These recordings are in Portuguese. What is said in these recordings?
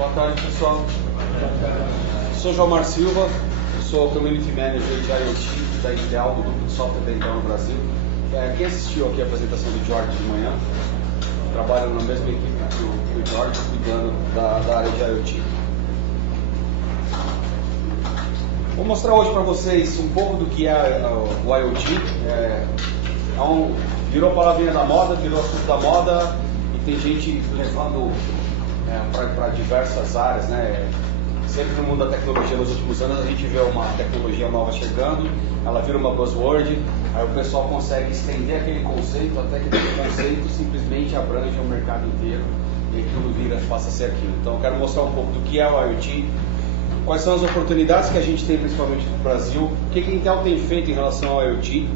Boa tarde, pessoal. Sou João Silva, sou Community Manager de IoT da Ideal, do grupo de software da Intel no Brasil. Quem assistiu aqui a apresentação do Jorge de manhã, trabalho na mesma equipe que o Jorge, cuidando da área de IoT. Vou mostrar hoje para vocês um pouco do que é o IoT. Virou palavrinha da moda, virou assunto da moda e tem gente levando para diversas áreas, né? Sempre no mundo da tecnologia nos últimos anos a gente vê uma tecnologia nova chegando, ela vira uma buzzword, aí o pessoal consegue estender aquele conceito até que aquele conceito simplesmente abrange o mercado inteiro e aquilo passa a ser aquilo. Então eu quero mostrar um pouco do que é o IoT, quais são as oportunidades que a gente tem principalmente no Brasil, o que a Intel tem feito em relação ao IoT,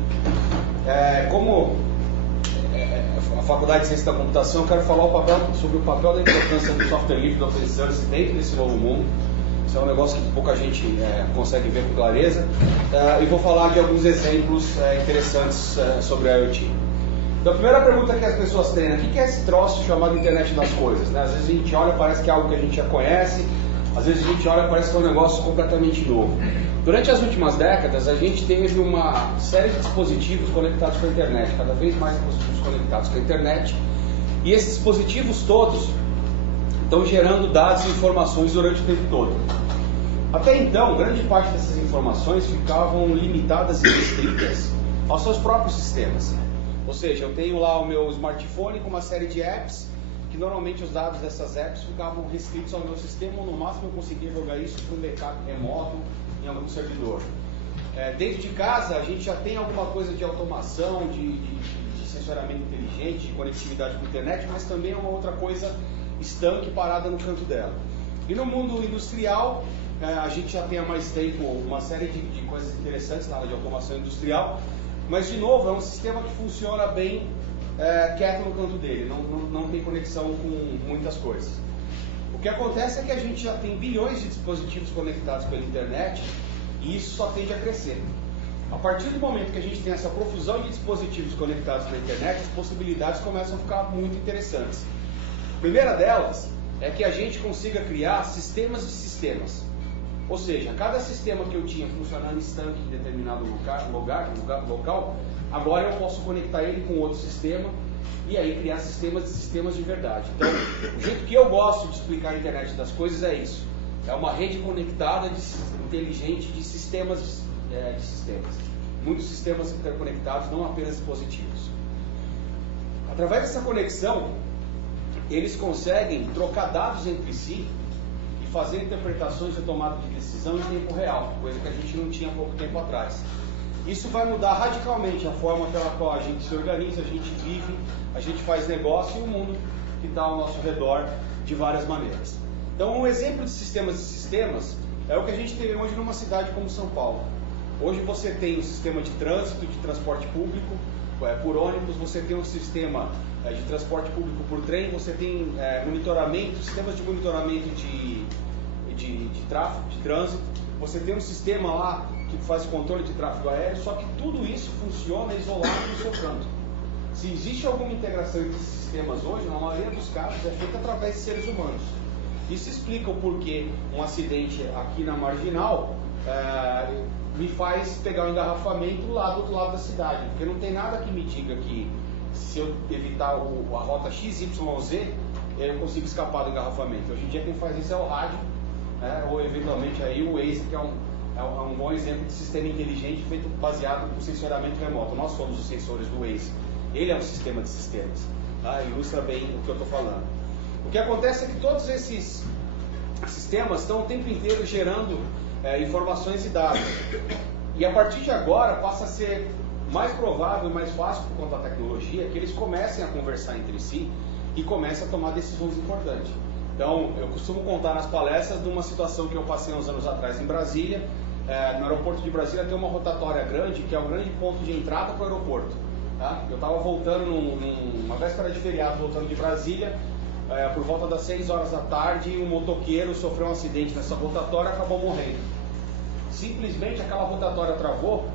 como a Faculdade de Ciência da Computação, eu quero falar sobre o papel da importância do software livre do open source dentro desse novo mundo. Isso é um negócio que pouca gente consegue ver com clareza. E vou falar de alguns exemplos interessantes sobre a IoT. Então, a primeira pergunta que as pessoas têm, né? O que é esse troço chamado Internet das Coisas? Né? Às vezes a gente olha e parece que é algo que a gente já conhece, às vezes a gente olha e parece que é um negócio completamente novo. Durante as últimas décadas, a gente teve uma série de dispositivos conectados com a internet, cada vez mais dispositivos conectados com a internet, e esses dispositivos todos estão gerando dados e informações durante o tempo todo. Até então, grande parte dessas informações ficavam limitadas e restritas aos seus próprios sistemas. Ou seja, eu tenho lá o meu smartphone com uma série de apps, que normalmente os dados dessas apps ficavam restritos ao meu sistema, ou no máximo eu conseguia jogar isso para um backup remoto em algum servidor. Dentro de casa, a gente já tem alguma coisa de automação, de sensoramento inteligente, de conectividade com a internet, mas também é uma outra coisa estanque parada no canto dela. E no mundo industrial, a gente já tem há mais tempo uma série de coisas interessantes na área de automação industrial, mas de novo é um sistema que funciona bem quieto no canto dele, não tem conexão com muitas coisas. O que acontece é que a gente já tem bilhões de dispositivos conectados pela internet e isso só tende a crescer. A partir do momento que a gente tem essa profusão de dispositivos conectados pela internet, as possibilidades começam a ficar muito interessantes. A primeira delas é que a gente consiga criar sistemas de sistemas. Ou seja, cada sistema que eu tinha funcionando estanque em determinado local, agora eu posso conectar ele com outro sistema e aí criar sistemas de verdade. Então, o jeito que eu gosto de explicar a internet das coisas é isso. É uma rede conectada, inteligente de sistemas. Muitos sistemas interconectados, não apenas dispositivos. Através dessa conexão, eles conseguem trocar dados entre si e fazer interpretações de tomada de decisão em tempo real, coisa que a gente não tinha há pouco tempo atrás. Isso vai mudar radicalmente a forma pela qual a gente se organiza, a gente vive, a gente faz negócio e o mundo que está ao nosso redor de várias maneiras. Então, um exemplo de sistemas é o que a gente tem hoje numa cidade como São Paulo. Hoje você tem um sistema de trânsito, de transporte público por ônibus, você tem um sistema de transporte público por trem, você tem sistemas de monitoramento de tráfego, de trânsito, você tem um sistema lá que faz o controle de tráfego aéreo, só que tudo isso funciona isolado no seu canto. Se existe alguma integração entre esses sistemas hoje, na maioria dos casos é feita através de seres humanos. Isso explica o porquê um acidente aqui na Marginal me faz pegar o engarrafamento lá do outro lado da cidade, porque não tem nada que me diga que se eu evitar a rota XYZ, eu consigo escapar do engarrafamento. Hoje em dia quem faz isso é o rádio, ou eventualmente aí o Waze, que é um bom exemplo de sistema inteligente feito baseado no sensoramento remoto. Nós somos os sensores do Waze. Ele é um sistema de sistemas. Ilustra bem o que eu estou falando. O que acontece é que todos esses sistemas estão o tempo inteiro gerando informações e dados. E a partir de agora passa a ser mais provável e mais fácil por conta da tecnologia que eles comecem a conversar entre si e comecem a tomar decisões importantes. Então, eu costumo contar nas palestras de uma situação que eu passei uns anos atrás em Brasília. No aeroporto de Brasília tem uma rotatória grande, que é o grande ponto de entrada para o aeroporto. Tá? Eu estava voltando numa véspera de feriado, voltando de Brasília, por volta das 6 horas da tarde, um motoqueiro sofreu um acidente nessa rotatória e acabou morrendo. Simplesmente aquela rotatória travou,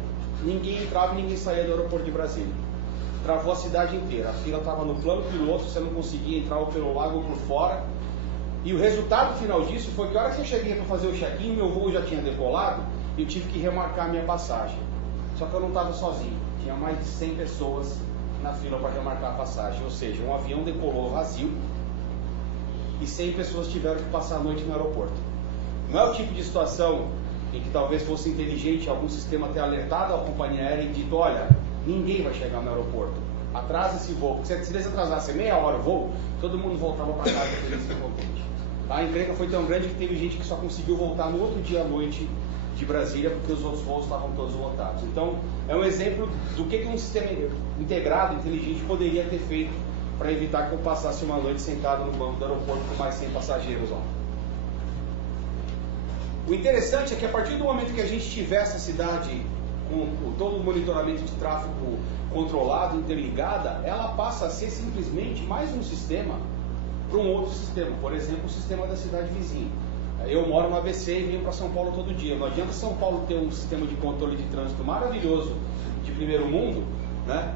ninguém entrava e ninguém saía do aeroporto de Brasília. Travou a cidade inteira, a fila estava no plano piloto, você não conseguia entrar ou pelo lado ou por fora. E o resultado final disso foi que a hora que eu cheguei para fazer o check-in, meu voo já tinha decolado e eu tive que remarcar a minha passagem. Só que eu não estava sozinho, tinha mais de 100 pessoas na fila para remarcar a passagem. Ou seja, um avião decolou vazio e 100 pessoas tiveram que passar a noite no aeroporto. Não é o tipo de situação em que talvez fosse inteligente algum sistema ter alertado a companhia aérea e dito: olha, ninguém vai chegar no aeroporto, atrasa esse voo, porque se eles atrasassem meia hora o voo, todo mundo voltava para casa feliz e contente. A encrenca foi tão grande que teve gente que só conseguiu voltar no outro dia à noite de Brasília porque os outros voos estavam todos lotados. Então, é um exemplo do que um sistema integrado, inteligente, poderia ter feito para evitar que eu passasse uma noite sentado no banco do aeroporto com mais 100 passageiros lá. O interessante é que a partir do momento que a gente tiver essa cidade com todo o monitoramento de tráfego controlado, interligada, ela passa a ser simplesmente mais um sistema para um outro sistema. Por exemplo, o sistema da cidade vizinha. Eu moro no ABC e venho para São Paulo todo dia. Não adianta São Paulo ter um sistema de controle de trânsito maravilhoso de primeiro mundo, né?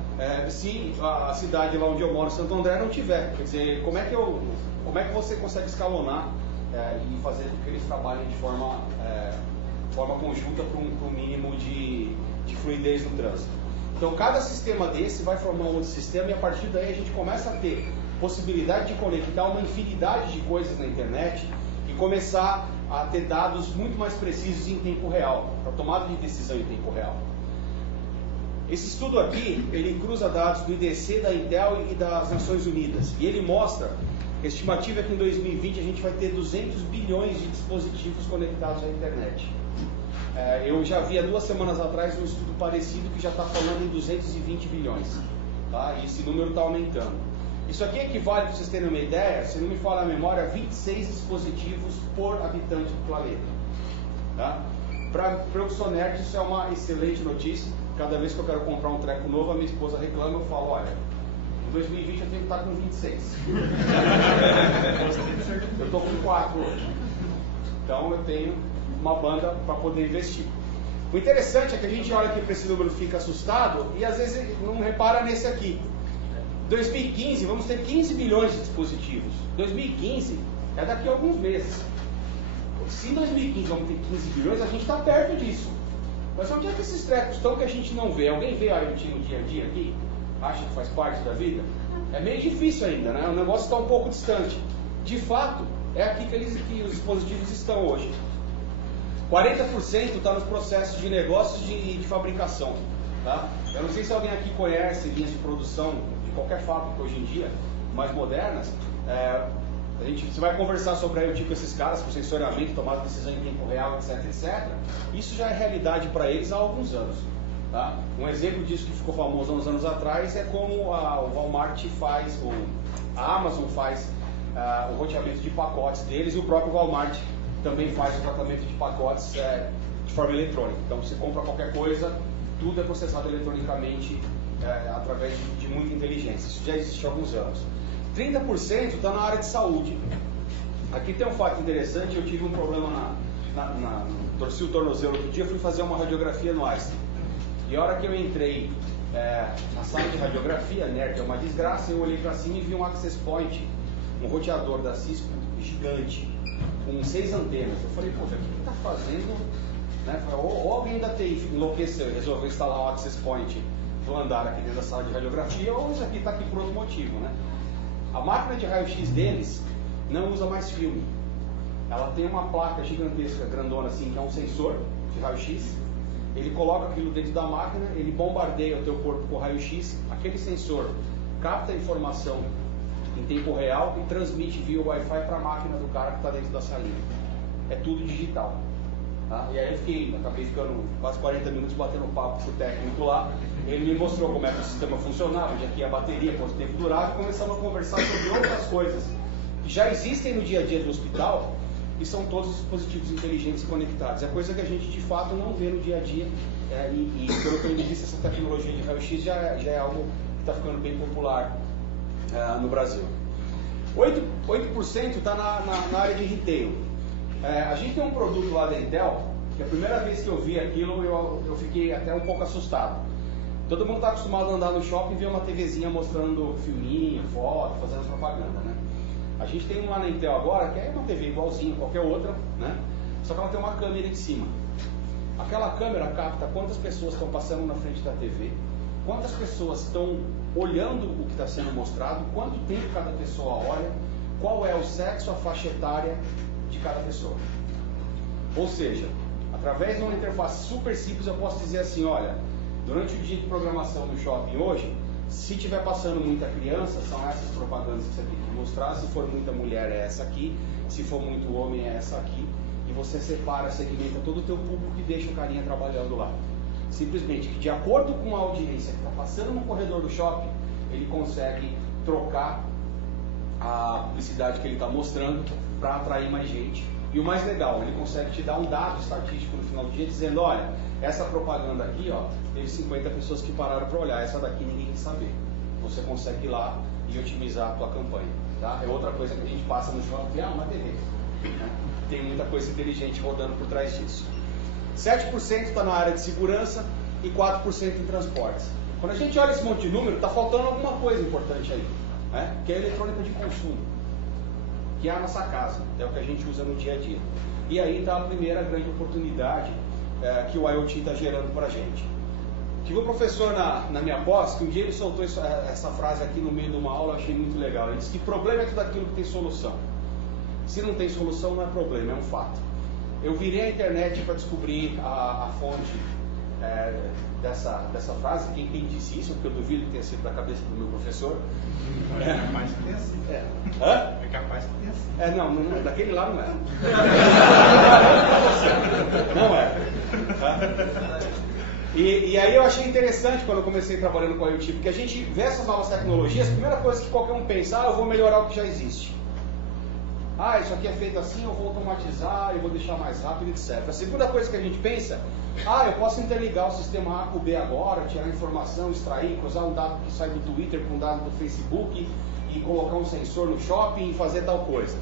Se a cidade lá onde eu moro, Santo André, não tiver. Quer dizer, como é que você consegue escalonar e fazer com que eles trabalhem de forma conjunta para um mínimo de fluidez no trânsito? Então, cada sistema desse vai formar um outro sistema e a partir daí a gente começa a ter possibilidade de conectar uma infinidade de coisas na internet e começar a ter dados muito mais precisos em tempo real, para tomada de decisão em tempo real. Esse estudo aqui, ele cruza dados do IDC, da Intel e das Nações Unidas, e ele mostra que a estimativa é que em 2020 a gente vai ter 200 bilhões de dispositivos conectados à internet. Eu já vi há 2 semanas atrás um estudo parecido que já está falando em 220 bilhões, tá? E esse número está aumentando. Isso aqui equivale, para vocês terem uma ideia, se não me falha a memória, 26 dispositivos por habitante do planeta. Tá? Para eu que sou nerd, isso é uma excelente notícia. Cada vez que eu quero comprar um treco novo, a minha esposa reclama, eu falo: olha, em 2020 eu tenho que estar com 26. Eu estou com 4 hoje. Então eu tenho uma banda para poder investir. O interessante é que a gente olha aqui para esse número e fica assustado e às vezes não repara nesse aqui. 2015 vamos ter 15 bilhões de dispositivos. 2015 é daqui a alguns meses. Se em 2015 vamos ter 15 bilhões, a gente está perto disso. Mas onde é que esses trecos estão que a gente não vê? Alguém vê a IoT no dia a dia aqui? Acha que faz parte da vida? É meio difícil ainda, né? O negócio está um pouco distante. De fato, é aqui que os dispositivos estão hoje. 40% está nos processos de negócios de fabricação. Tá? Eu não sei se alguém aqui conhece linhas de produção de qualquer fábrica hoje em dia, mais modernas. Você vai conversar sobre a IoT com esses caras, com sensoriamento, tomada de decisão em tempo real, etc, etc. Isso já é realidade para eles há alguns anos. Tá? Um exemplo disso que ficou famoso há uns anos atrás é como o Walmart faz, a Amazon faz o roteamento de pacotes deles, e o próprio Walmart também faz o tratamento de pacotes de forma eletrônica. Então você compra qualquer coisa, tudo é processado eletronicamente através de muita inteligência. Isso já existe há alguns anos. 30% está na área de saúde. Aqui tem um fato interessante: eu tive um problema torci o tornozelo outro dia, fui fazer uma radiografia no Einstein. E a hora que eu entrei na sala de radiografia, nerd, é uma desgraça, eu olhei para cima e vi um access point, um roteador da Cisco gigante, com 6 antenas. Eu falei: poxa, o que está fazendo? Né? Ou alguém da TI enlouqueceu e resolveu instalar um access point no andar aqui dentro da sala de radiografia, ou isso aqui está aqui por outro motivo, né? A máquina de raio-x deles não usa mais filme. Ela tem uma placa gigantesca, grandona assim, que é um sensor de raio-x. Ele coloca aquilo dentro da máquina, ele bombardeia o teu corpo com raio-x. Aquele sensor capta a informação em tempo real e transmite via Wi-Fi para a máquina do cara que está dentro da salinha. É tudo digital. Tá? E aí eu acabei ficando quase 40 minutos batendo papo com o técnico lá. Ele me mostrou como é que o sistema funcionava, onde aqui a bateria, quanto tempo durava, e começamos a conversar sobre outras coisas que já existem no dia a dia do hospital e são todos dispositivos inteligentes e conectados. É coisa que a gente de fato não vê no dia a dia, e pelo que ele disse, essa tecnologia de raio-x já é algo que está ficando bem popular no Brasil. 8% está na área de retail. A gente tem um produto lá da Intel, que a primeira vez que eu vi aquilo, eu fiquei até um pouco assustado. Todo mundo está acostumado a andar no shopping e ver uma TVzinha mostrando filminho, foto, fazendo propaganda, né? A gente tem uma na Intel agora, que é uma TV igualzinha a qualquer outra, né? Só que ela tem uma câmera em cima. Aquela câmera capta quantas pessoas estão passando na frente da TV, quantas pessoas estão olhando o que está sendo mostrado, quanto tempo cada pessoa olha, qual é o sexo, a faixa etária de cada pessoa. Ou seja, através de uma interface super simples eu posso dizer assim, olha, durante o dia de programação no shopping hoje, se estiver passando muita criança, são essas propagandas que você tem que mostrar, se for muita mulher é essa aqui, se for muito homem é essa aqui, e você separa, segmenta todo o teu público e deixa o carinha trabalhando lá. Simplesmente que de acordo com a audiência que está passando no corredor do shopping, ele consegue trocar a publicidade que ele está mostrando para atrair mais gente. E o mais legal, ele consegue te dar um dado estatístico no final do dia dizendo, olha, essa propaganda aqui, ó, teve 50 pessoas que pararam para olhar, essa daqui ninguém quer saber. Você consegue ir lá e otimizar a tua campanha. Tá? É outra coisa que a gente passa no shopping, uma TV. Né? Tem muita coisa inteligente rodando por trás disso. 7% está na área de segurança e 4% em transportes. Quando a gente olha esse monte de número, está faltando alguma coisa importante aí, né? Que é a eletrônica de consumo, que é a nossa casa, é o que a gente usa no dia a dia. E aí está a primeira grande oportunidade que o IoT está gerando para a gente. Tive um professor na minha pós, que um dia ele soltou essa frase aqui no meio de uma aula, eu achei muito legal. Ele disse que problema é tudo aquilo que tem solução. Se não tem solução, não é problema, é um fato. Eu virei a internet para descobrir a fonte dessa frase, quem disse isso, porque eu duvido que tenha sido da cabeça do meu professor. É capaz que tenha sido. É capaz que tenha sido. Não, daquele lá não é. Não é. E aí eu achei interessante quando eu comecei trabalhando com a IoT, porque a gente vê essas novas tecnologias, a primeira coisa que qualquer um pensa, eu vou melhorar o que já existe. Isso aqui é feito assim, eu vou automatizar, eu vou deixar mais rápido, etc. A segunda coisa que a gente pensa, eu posso interligar o sistema A com o B agora, tirar informação, extrair, cruzar um dado que sai do Twitter com um dado do Facebook e colocar um sensor no shopping e fazer tal coisa.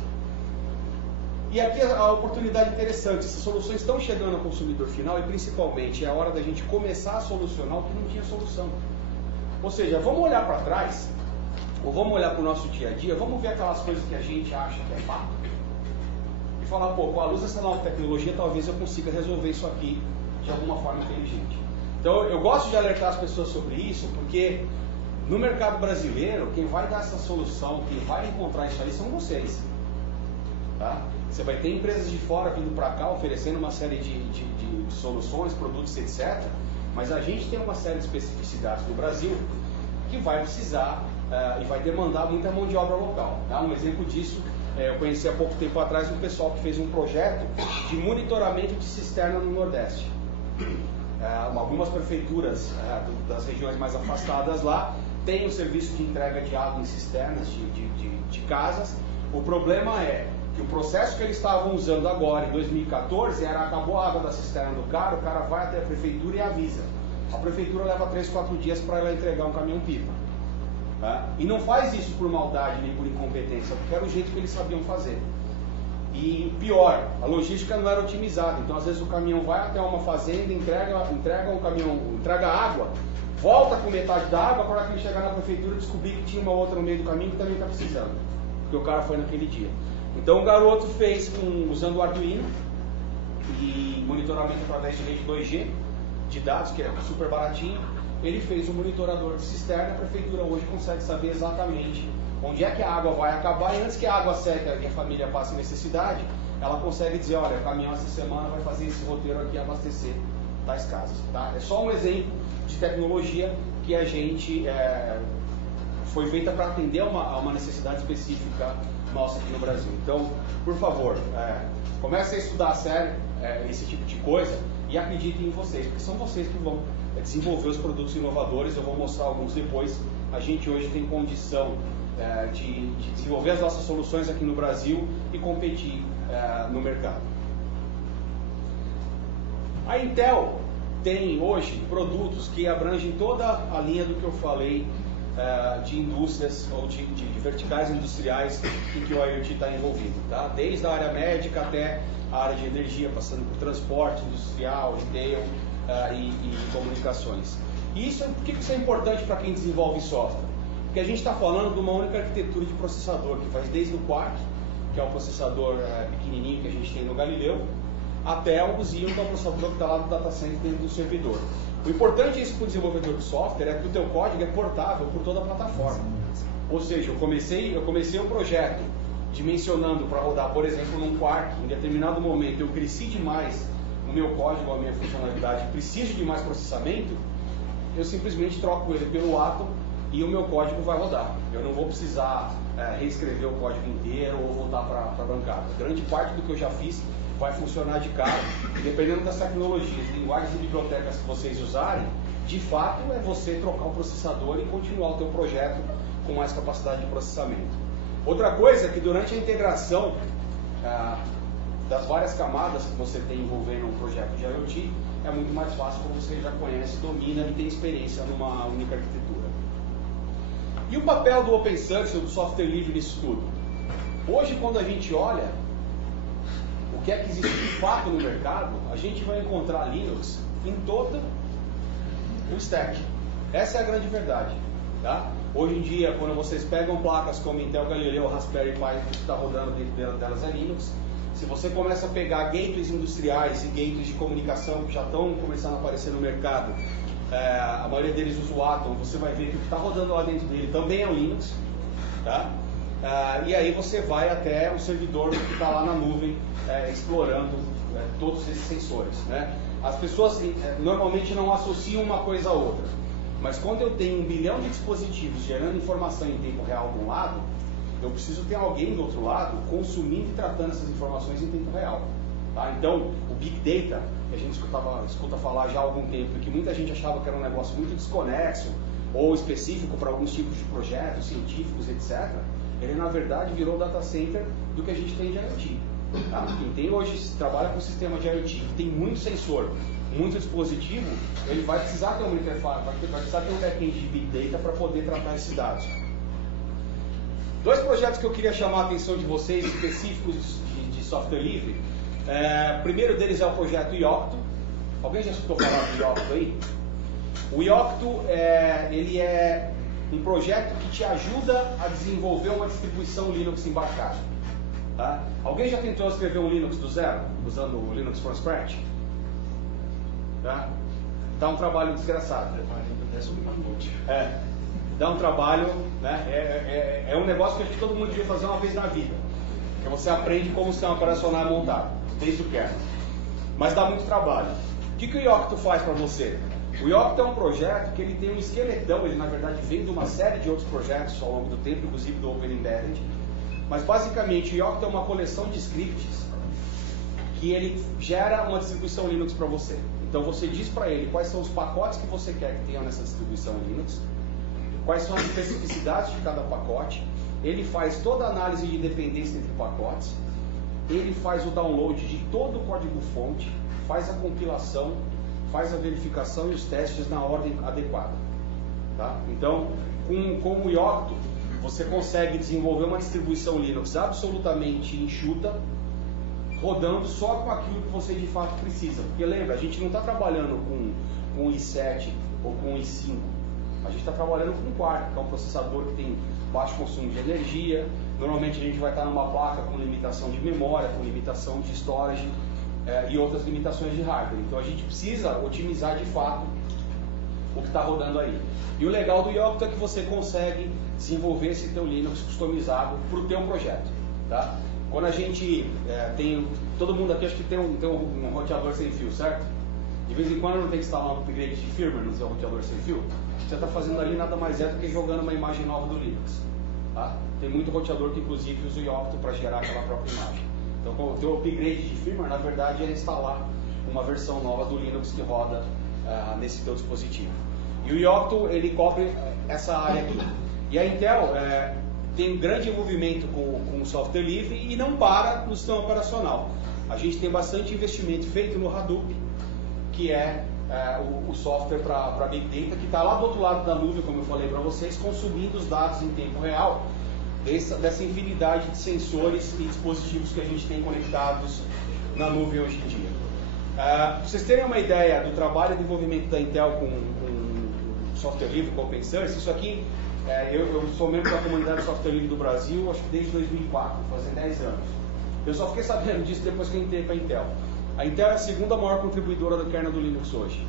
E aqui a oportunidade interessante, essas soluções estão chegando ao consumidor final e principalmente é a hora da gente começar a solucionar o que não tinha solução. Ou seja, vamos olhar para trás, ou vamos olhar para o nosso dia a dia, vamos ver aquelas coisas que a gente acha que é fato e falar, com a luz dessa nova tecnologia talvez eu consiga resolver isso aqui de alguma forma inteligente. Então eu gosto de alertar as pessoas sobre isso, porque no mercado brasileiro, quem vai dar essa solução, quem vai encontrar isso aí são vocês. Tá? Você vai ter empresas de fora vindo para cá oferecendo uma série de soluções, produtos, etc. Mas a gente tem uma série de especificidades no Brasil que vai precisar e vai demandar muita mão de obra local. Tá? Um exemplo disso, eu conheci há pouco tempo atrás um pessoal que fez um projeto de monitoramento de cisterna no Nordeste. Algumas prefeituras das regiões mais afastadas lá têm o serviço de entrega de água em cisternas de casas. O problema é que o processo que eles estavam usando agora, em 2014, acabou a água da cisterna do cara, o cara vai até a prefeitura e avisa. A prefeitura leva 3, 4 dias para ela entregar um caminhão-pipa. Tá? E não faz isso por maldade nem por incompetência, porque era o jeito que eles sabiam fazer. E pior, a logística não era otimizada, então às vezes o caminhão vai até uma fazenda, entrega o caminhão, entrega água, volta com metade da água, para que ele chegar na prefeitura descobrir que tinha uma outra no meio do caminho que também está precisando, porque o cara foi naquele dia. Então o garoto fez usando o Arduino e monitoramento através de rede 2G de dados, que é super baratinho. Ele fez um monitorador de cisterna, a prefeitura hoje consegue saber exatamente onde é que a água vai acabar, e antes que a água seca e a família passe necessidade, ela consegue dizer, olha, o caminhão essa semana vai fazer esse roteiro aqui e abastecer tais casas. Tá? É só um exemplo de tecnologia que a gente foi feita para atender a uma necessidade específica nossa aqui no Brasil. Então, por favor, comece a estudar a sério esse tipo de coisa e acreditem em vocês, porque são vocês que vão desenvolver os produtos inovadores. Eu vou mostrar alguns depois. A gente hoje tem condição de desenvolver as nossas soluções aqui no Brasil e competir no mercado. A Intel tem hoje produtos que abrangem toda a linha do que eu falei de indústrias ou de verticais industriais em que o IoT está envolvido, tá? Desde a área médica até a área de energia, passando por transporte industrial, retail e comunicações. E por que isso é importante para quem desenvolve software? Porque a gente está falando de uma única arquitetura de processador, que faz desde o Quark, que é o processador pequenininho que a gente tem no Galileu, até o Xeon, que é o processador que está lá no data center dentro do servidor. O importante isso para o desenvolvedor de software é que o teu código é portável por toda a plataforma. Ou seja, eu comecei o projeto dimensionando para rodar, por exemplo, num Quark. Em determinado momento eu cresci demais no meu código, a minha funcionalidade, preciso de mais processamento, eu simplesmente troco ele pelo Atom e o meu código vai rodar. Eu não vou precisar reescrever o código inteiro ou voltar para a bancada. Grande parte do que eu já fiz vai funcionar de cara. E dependendo das tecnologias, linguagens e bibliotecas que vocês usarem, de fato é você trocar o processador e continuar o teu projeto com mais capacidade de processamento. Outra coisa é que durante a integração das várias camadas que você tem envolvendo um projeto de IoT, é muito mais fácil quando você já conhece, domina e tem experiência numa única arquitetura. E o papel do Open Source, do software livre nisso tudo? Hoje, quando a gente olha o que é que existe de fato no mercado, a gente vai encontrar Linux em todo o stack. Essa é a grande verdade. Tá? Hoje em dia, quando vocês pegam placas como Intel Galileu, Raspberry Pi, que está rodando dentro delas é Linux. Se você começa a pegar gateways industriais e gateways de comunicação que já estão começando a aparecer no mercado, a maioria deles usa o Atom, você vai ver que o que está rodando lá dentro dele também é o Linux. Tá? E aí você vai até o servidor que está lá na nuvem explorando todos esses sensores. Né? As pessoas normalmente não associam uma coisa a outra, mas quando eu tenho 1 bilhão de dispositivos gerando informação em tempo real de um lado, eu preciso ter alguém do outro lado consumindo e tratando essas informações em tempo real. Tá? Então, o Big Data, que a gente escuta falar já há algum tempo, e que muita gente achava que era um negócio muito desconexo ou específico para alguns tipos de projetos científicos, etc., ele na verdade virou data center do que a gente tem de IoT. Tá? Quem tem hoje, trabalha com sistema de IoT, que tem muito sensor, muito dispositivo, ele vai precisar ter uma interface, vai precisar ter um back-end de Big Data para poder tratar esses dados. 2 projetos que eu queria chamar a atenção de vocês, específicos de software livre. O primeiro deles é o projeto Yocto. Alguém já escutou falar do Yocto aí? O Yocto ele é um projeto que te ajuda a desenvolver uma distribuição Linux embarcada. Tá? Alguém já tentou escrever um Linux do zero, usando o Linux from scratch? Tá? Dá um trabalho desgraçado. Dá um trabalho, né? É um negócio que acho que todo mundo devia fazer uma vez na vida. Que você aprende como o sistema operacional é montado, desde o kernel. Mas dá muito trabalho. O que o Yocto faz para você? O Yocto é um projeto que ele tem um esqueletão, ele na verdade vem de uma série de outros projetos ao longo do tempo, inclusive do Open Embedded. Mas basicamente o Yocto é uma coleção de scripts que ele gera uma distribuição Linux para você. Então você diz para ele quais são os pacotes que você quer que tenham nessa distribuição Linux, quais são as especificidades de cada pacote, ele faz toda a análise de dependência entre pacotes, ele faz o download de todo o código-fonte, faz a compilação, faz a verificação e os testes na ordem adequada. Tá? Então, com o Yocto, você consegue desenvolver uma distribuição Linux absolutamente enxuta, rodando só com aquilo que você de fato precisa. Porque lembra, a gente não está trabalhando com o i7 ou com o i5. A gente está trabalhando com o Quark, que é um processador que tem baixo consumo de energia. Normalmente a gente vai estar numa placa com limitação de memória, com limitação de storage e outras limitações de hardware. Então a gente precisa otimizar de fato o que está rodando aí. E o legal do Yocto é que você consegue desenvolver esse teu Linux customizado para o teu projeto. Tá? Quando a gente tem, todo mundo aqui acho que tem um roteador sem fio, certo? De vez em quando não tem que instalar um upgrade de firmware no seu roteador sem fio. O que você está fazendo ali nada mais é do que jogando uma imagem nova do Linux. Tá? Tem muito roteador que inclusive usa o Yocto para gerar aquela própria imagem. Então o teu upgrade de firmware na verdade é instalar uma versão nova do Linux que roda nesse teu dispositivo. E o Yocto ele cobre essa área aqui. E a Intel tem um grande envolvimento com o software livre e não para no sistema operacional. A gente tem bastante investimento feito no Hadoop, que é o software para Big Data, que está lá do outro lado da nuvem, como eu falei para vocês, consumindo os dados em tempo real, dessa infinidade de sensores e dispositivos que a gente tem conectados na nuvem hoje em dia. Para vocês terem uma ideia do trabalho de desenvolvimento da Intel com software livre, com open source, isso aqui eu sou membro da comunidade de software livre do Brasil, acho que desde 2004, fazem 10 anos. Eu só fiquei sabendo disso depois que eu entrei para a Intel. A Intel é a segunda maior contribuidora do kernel do Linux hoje.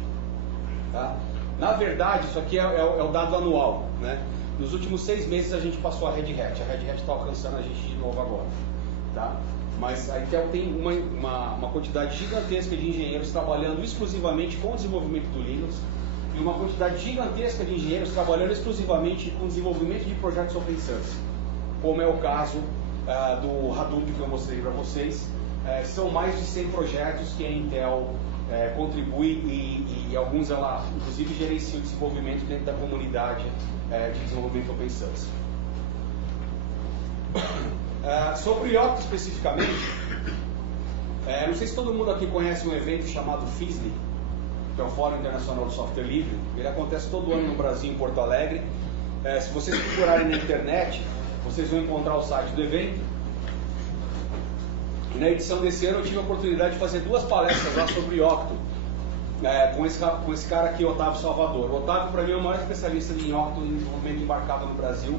Tá? Na verdade, isso aqui é o dado anual, né? Nos últimos 6 meses a gente passou a Red Hat. A Red Hat está alcançando a gente de novo agora. Tá? Mas a Intel tem uma quantidade gigantesca de engenheiros trabalhando exclusivamente com o desenvolvimento do Linux e uma quantidade gigantesca de engenheiros trabalhando exclusivamente com o desenvolvimento de projetos open source, como é o caso do Hadoop que eu mostrei para vocês. São mais de 100 projetos que a Intel contribui e alguns ela inclusive gerencia o desenvolvimento dentro da comunidade de desenvolvimento open source. Sobre o Yocto especificamente, não sei se todo mundo aqui conhece um evento chamado FISLI, que é o Fórum Internacional do Software Livre. Ele acontece todo ano no Brasil, em Porto Alegre. Se vocês procurarem na internet, vocês vão encontrar o site do evento. E na edição desse ano eu tive a oportunidade de fazer 2 palestras lá sobre Yocto, com esse cara aqui, Otávio Salvador. O Otávio, para mim, é o maior especialista em Yocto em desenvolvimento embarcado no Brasil.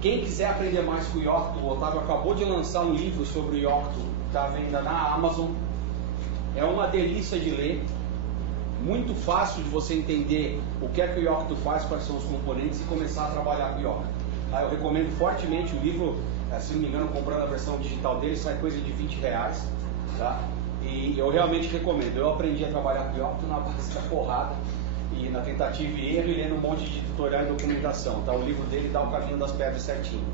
Quem quiser aprender mais com o Yocto, o Otávio acabou de lançar um livro sobre o Yocto, está à venda na Amazon. É uma delícia de ler, muito fácil de você entender o que é que o Yocto faz, quais são os componentes e começar a trabalhar com o Yocto. Eu recomendo fortemente o livro, se não me engano, comprando a versão digital dele, sai coisa de R$20, tá? E eu realmente recomendo. Eu aprendi a trabalhar com o Yocto na base da porrada e na tentativa e erro, e lendo um monte de tutorial e documentação, tá? O livro dele dá o caminho das pedras certinho.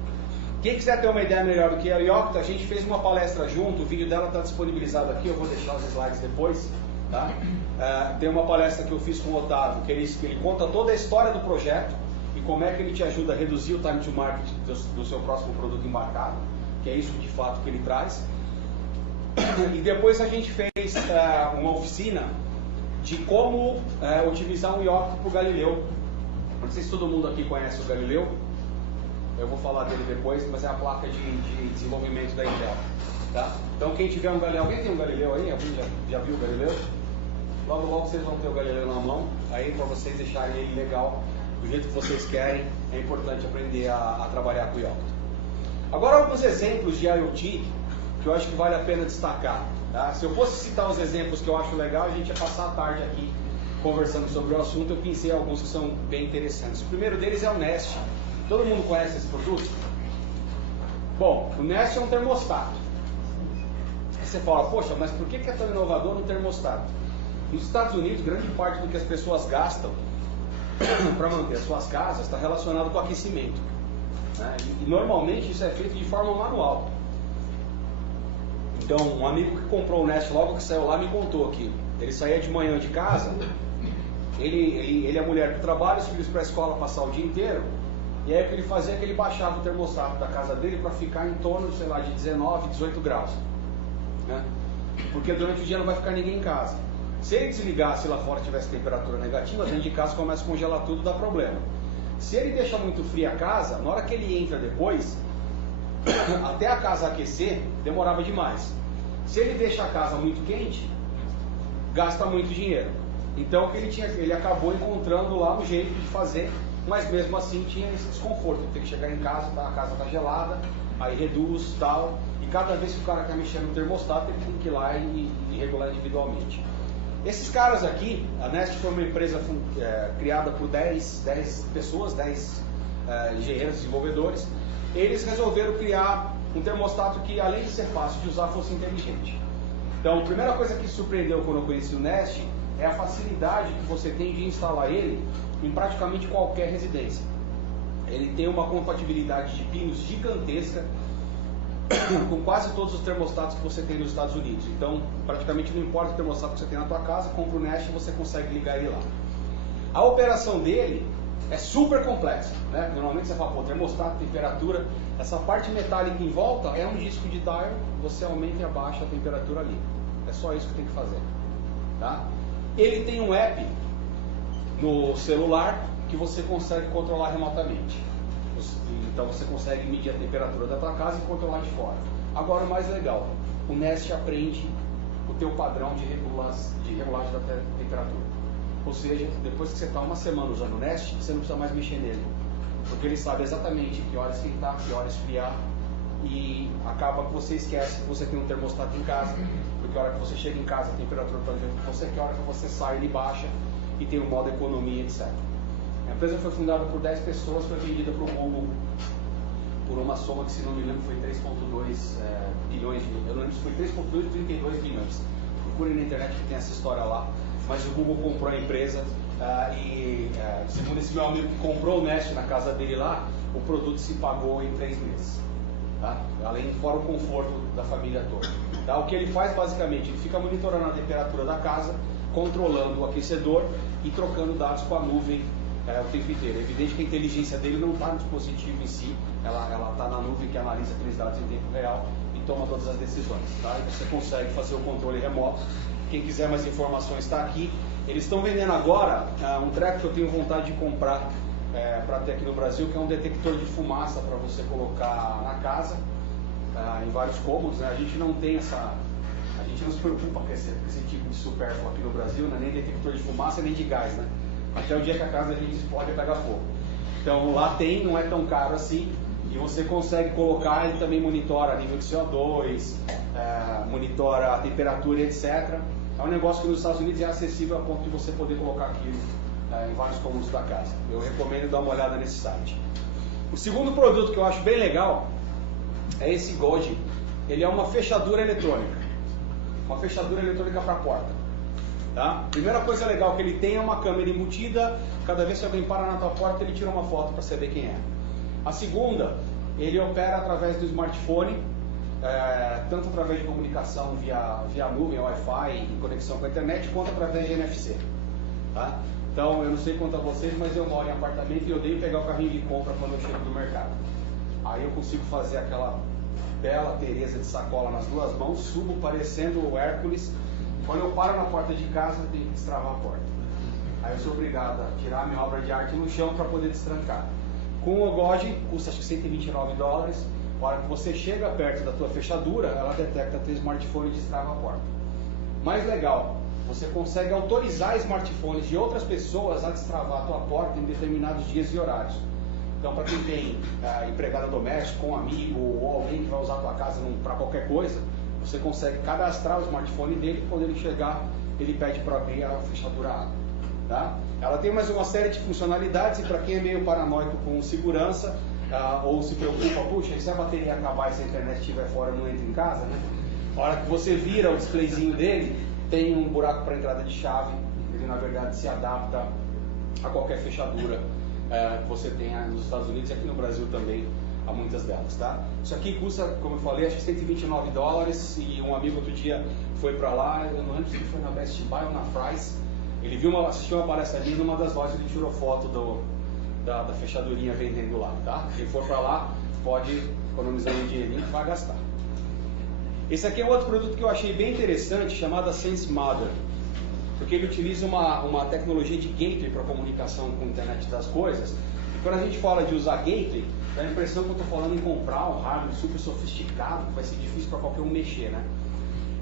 Quem quiser ter uma ideia melhor do que é o Yocto, a gente fez uma palestra junto, o vídeo dela está disponibilizado aqui, eu vou deixar os slides depois, tá? Tem uma palestra que eu fiz com o Otávio, que ele conta toda a história do projeto e como é que ele te ajuda a reduzir o time to market do seu próximo produto embarcado, que é isso de fato que ele traz. E depois a gente fez uma oficina de como otimizar um Yocto para o Galileu. Não sei se todo mundo aqui conhece o Galileu, eu vou falar dele depois, mas é a placa de desenvolvimento da Intel. Tá? Então quem tiver um Galileu, alguém tem um Galileu aí? Alguém já viu o Galileu? Logo logo vocês vão ter o Galileu na mão, aí para vocês deixarem ele legal, do jeito que vocês querem, é importante aprender a trabalhar com o Yocto. Agora alguns exemplos de IoT que eu acho que vale a pena destacar. Tá? Se eu fosse citar os exemplos que eu acho legal, a gente ia passar a tarde aqui conversando sobre o assunto. Eu pensei alguns que são bem interessantes. O primeiro deles é o Nest. Todo mundo conhece esse produto? Bom, o Nest é um termostato. Aí você fala, poxa, mas por que é tão inovador no termostato? Nos Estados Unidos, grande parte do que as pessoas gastam para manter as suas casas está relacionado com aquecimento. Né? E normalmente isso é feito de forma manual. Então, um amigo que comprou o Nest logo que saiu lá me contou que ele saía de manhã de casa, ele e a mulher para o trabalho, os filhos para a escola, passar o dia inteiro, e aí o que ele fazia é que ele baixava o termostato da casa dele para ficar em torno, sei lá, de 19, 18 graus. Né? Porque durante o dia não vai ficar ninguém em casa. Se ele desligasse lá fora tivesse temperatura negativa, dentro de casa começa a congelar tudo, dá problema. Se ele deixa muito fria a casa, na hora que ele entra depois, até a casa aquecer, demorava demais. Se ele deixa a casa muito quente, gasta muito dinheiro. Então ele acabou encontrando lá um jeito de fazer, mas mesmo assim tinha esse desconforto. Tem que chegar em casa, a casa está gelada, aí reduz tal, e cada vez que o cara quer mexer no termostato, ele tem que ir lá e regular individualmente. Esses caras aqui, a Nest foi uma empresa criada por 10 pessoas, 10 engenheiros desenvolvedores. Eles resolveram criar um termostato que, além de ser fácil de usar, fosse inteligente. Então, a primeira coisa que surpreendeu quando eu conheci o Nest é a facilidade que você tem de instalar ele em praticamente qualquer residência. Ele tem uma compatibilidade de pinos gigantesca com quase todos os termostatos que você tem nos Estados Unidos. Então, praticamente não importa o termostato que você tem na tua casa, compra o Nest e você consegue ligar ele lá. A operação dele é super complexa, né? Normalmente você fala, pô, termostato, temperatura, essa parte metálica em volta é um disco de dial, você aumenta e abaixa a temperatura ali. É só isso que tem que fazer. Tá? Ele tem um app no celular que você consegue controlar remotamente. Então você consegue medir a temperatura da tua casa e controlar de fora. Agora o mais legal, o Nest aprende o teu padrão de regulagem da temperatura. Ou seja, depois que você está uma semana usando o Nest, você não precisa mais mexer nele. porque ele sabe exatamente que hora esquentar, que hora esfriar, e acaba que você esquece que você tem um termostato em casa, porque a hora que você chega em casa a temperatura está do jeito que você quer, a hora que você sai ele baixa e tem o modo economia, etc. A empresa foi fundada por 10 pessoas, foi vendida para o Google por uma soma que, se não me lembro, foi 3,2 bilhões, eu não lembro se foi 3,2 ou 32 bilhões. Procurem na internet que tem essa história lá, mas o Google comprou a empresa segundo esse meu amigo que comprou o Nest na casa dele lá, o produto se pagou em 3 meses. Tá? Além, fora o conforto da família toda. Tá? O que ele faz basicamente, ele fica monitorando a temperatura da casa, controlando o aquecedor e trocando dados com a nuvem o tempo inteiro. É evidente que a inteligência dele não está no dispositivo em si, ela está na nuvem que analisa aqueles dados em tempo real e toma todas as decisões. Tá? E você consegue fazer o controle remoto. Quem quiser mais informações está aqui. Eles estão vendendo agora um treco que eu tenho vontade de comprar para ter aqui no Brasil, que é um detector de fumaça para você colocar na casa, em vários cômodos. Né? A gente não tem a gente não se preocupa com esse tipo de supérfluo aqui no Brasil, né? Nem detector de fumaça nem de gás, né? Até o dia que a casa a gente explode e pega fogo. Então lá tem, não é tão caro assim, e você consegue colocar, ele também monitora nível de CO2, monitora a temperatura, etc. É um negócio que nos Estados Unidos é acessível a ponto de você poder colocar aquilo em vários cômodos da casa. Eu recomendo dar uma olhada nesse site. O segundo produto que eu acho bem legal é esse Goji. Ele é uma fechadura eletrônica. Uma fechadura eletrônica para a porta. Tá? Primeira coisa legal que ele tem é uma câmera embutida. Cada vez que alguém para na tua porta, ele tira uma foto para saber quem é. A segunda, ele opera através do smartphone, tanto através de comunicação via nuvem, Wi-Fi e conexão com a internet, quanto através de NFC. Tá? Então, eu não sei quanto a vocês, mas eu moro em apartamento e eu odeio pegar o carrinho de compra quando eu chego do mercado. Aí eu consigo fazer aquela bela Teresa de sacola nas duas mãos, subo parecendo o Hércules. Quando eu paro na porta de casa, eu tenho que destravar a porta. Aí eu sou obrigado a tirar a minha obra de arte no chão para poder destrancar. Com o Goji, custa acho que $129. A hora que você chega perto da tua fechadura, ela detecta teu smartphone e destrava a porta. Mais legal, você consegue autorizar smartphones de outras pessoas a destravar a tua porta em determinados dias e horários. Então, para quem tem empregada doméstica, um amigo ou alguém que vai usar a tua casa para qualquer coisa, você consegue cadastrar o smartphone dele e quando ele chegar, ele pede para abrir a fechadura. Tá? Ela tem mais uma série de funcionalidades e para quem é meio paranoico com segurança ou se preocupa, puxa, e se a bateria acabar e se a internet estiver fora, não entra em casa, né? A hora que você vira o displayzinho dele, tem um buraco para entrada de chave, ele na verdade se adapta a qualquer fechadura que você tenha nos Estados Unidos e aqui no Brasil também há muitas delas, tá? Isso aqui custa, como eu falei, acho que $129 e um amigo outro dia foi para lá, eu não lembro se foi na Best Buy ou na Fry's, ele assistiu uma palestra minha numa das lojas, ele tirou foto da fechadurinha vendendo lá, tá? Quem for para lá, pode economizar um dinheirinho que vai gastar. Esse aqui é outro produto que eu achei bem interessante, chamado SenseMother, porque ele utiliza uma tecnologia de gateway para comunicação com a internet das coisas. E quando a gente fala de usar gateway, dá a impressão que eu estou falando em comprar um hardware super sofisticado, que vai ser difícil para qualquer um mexer, né?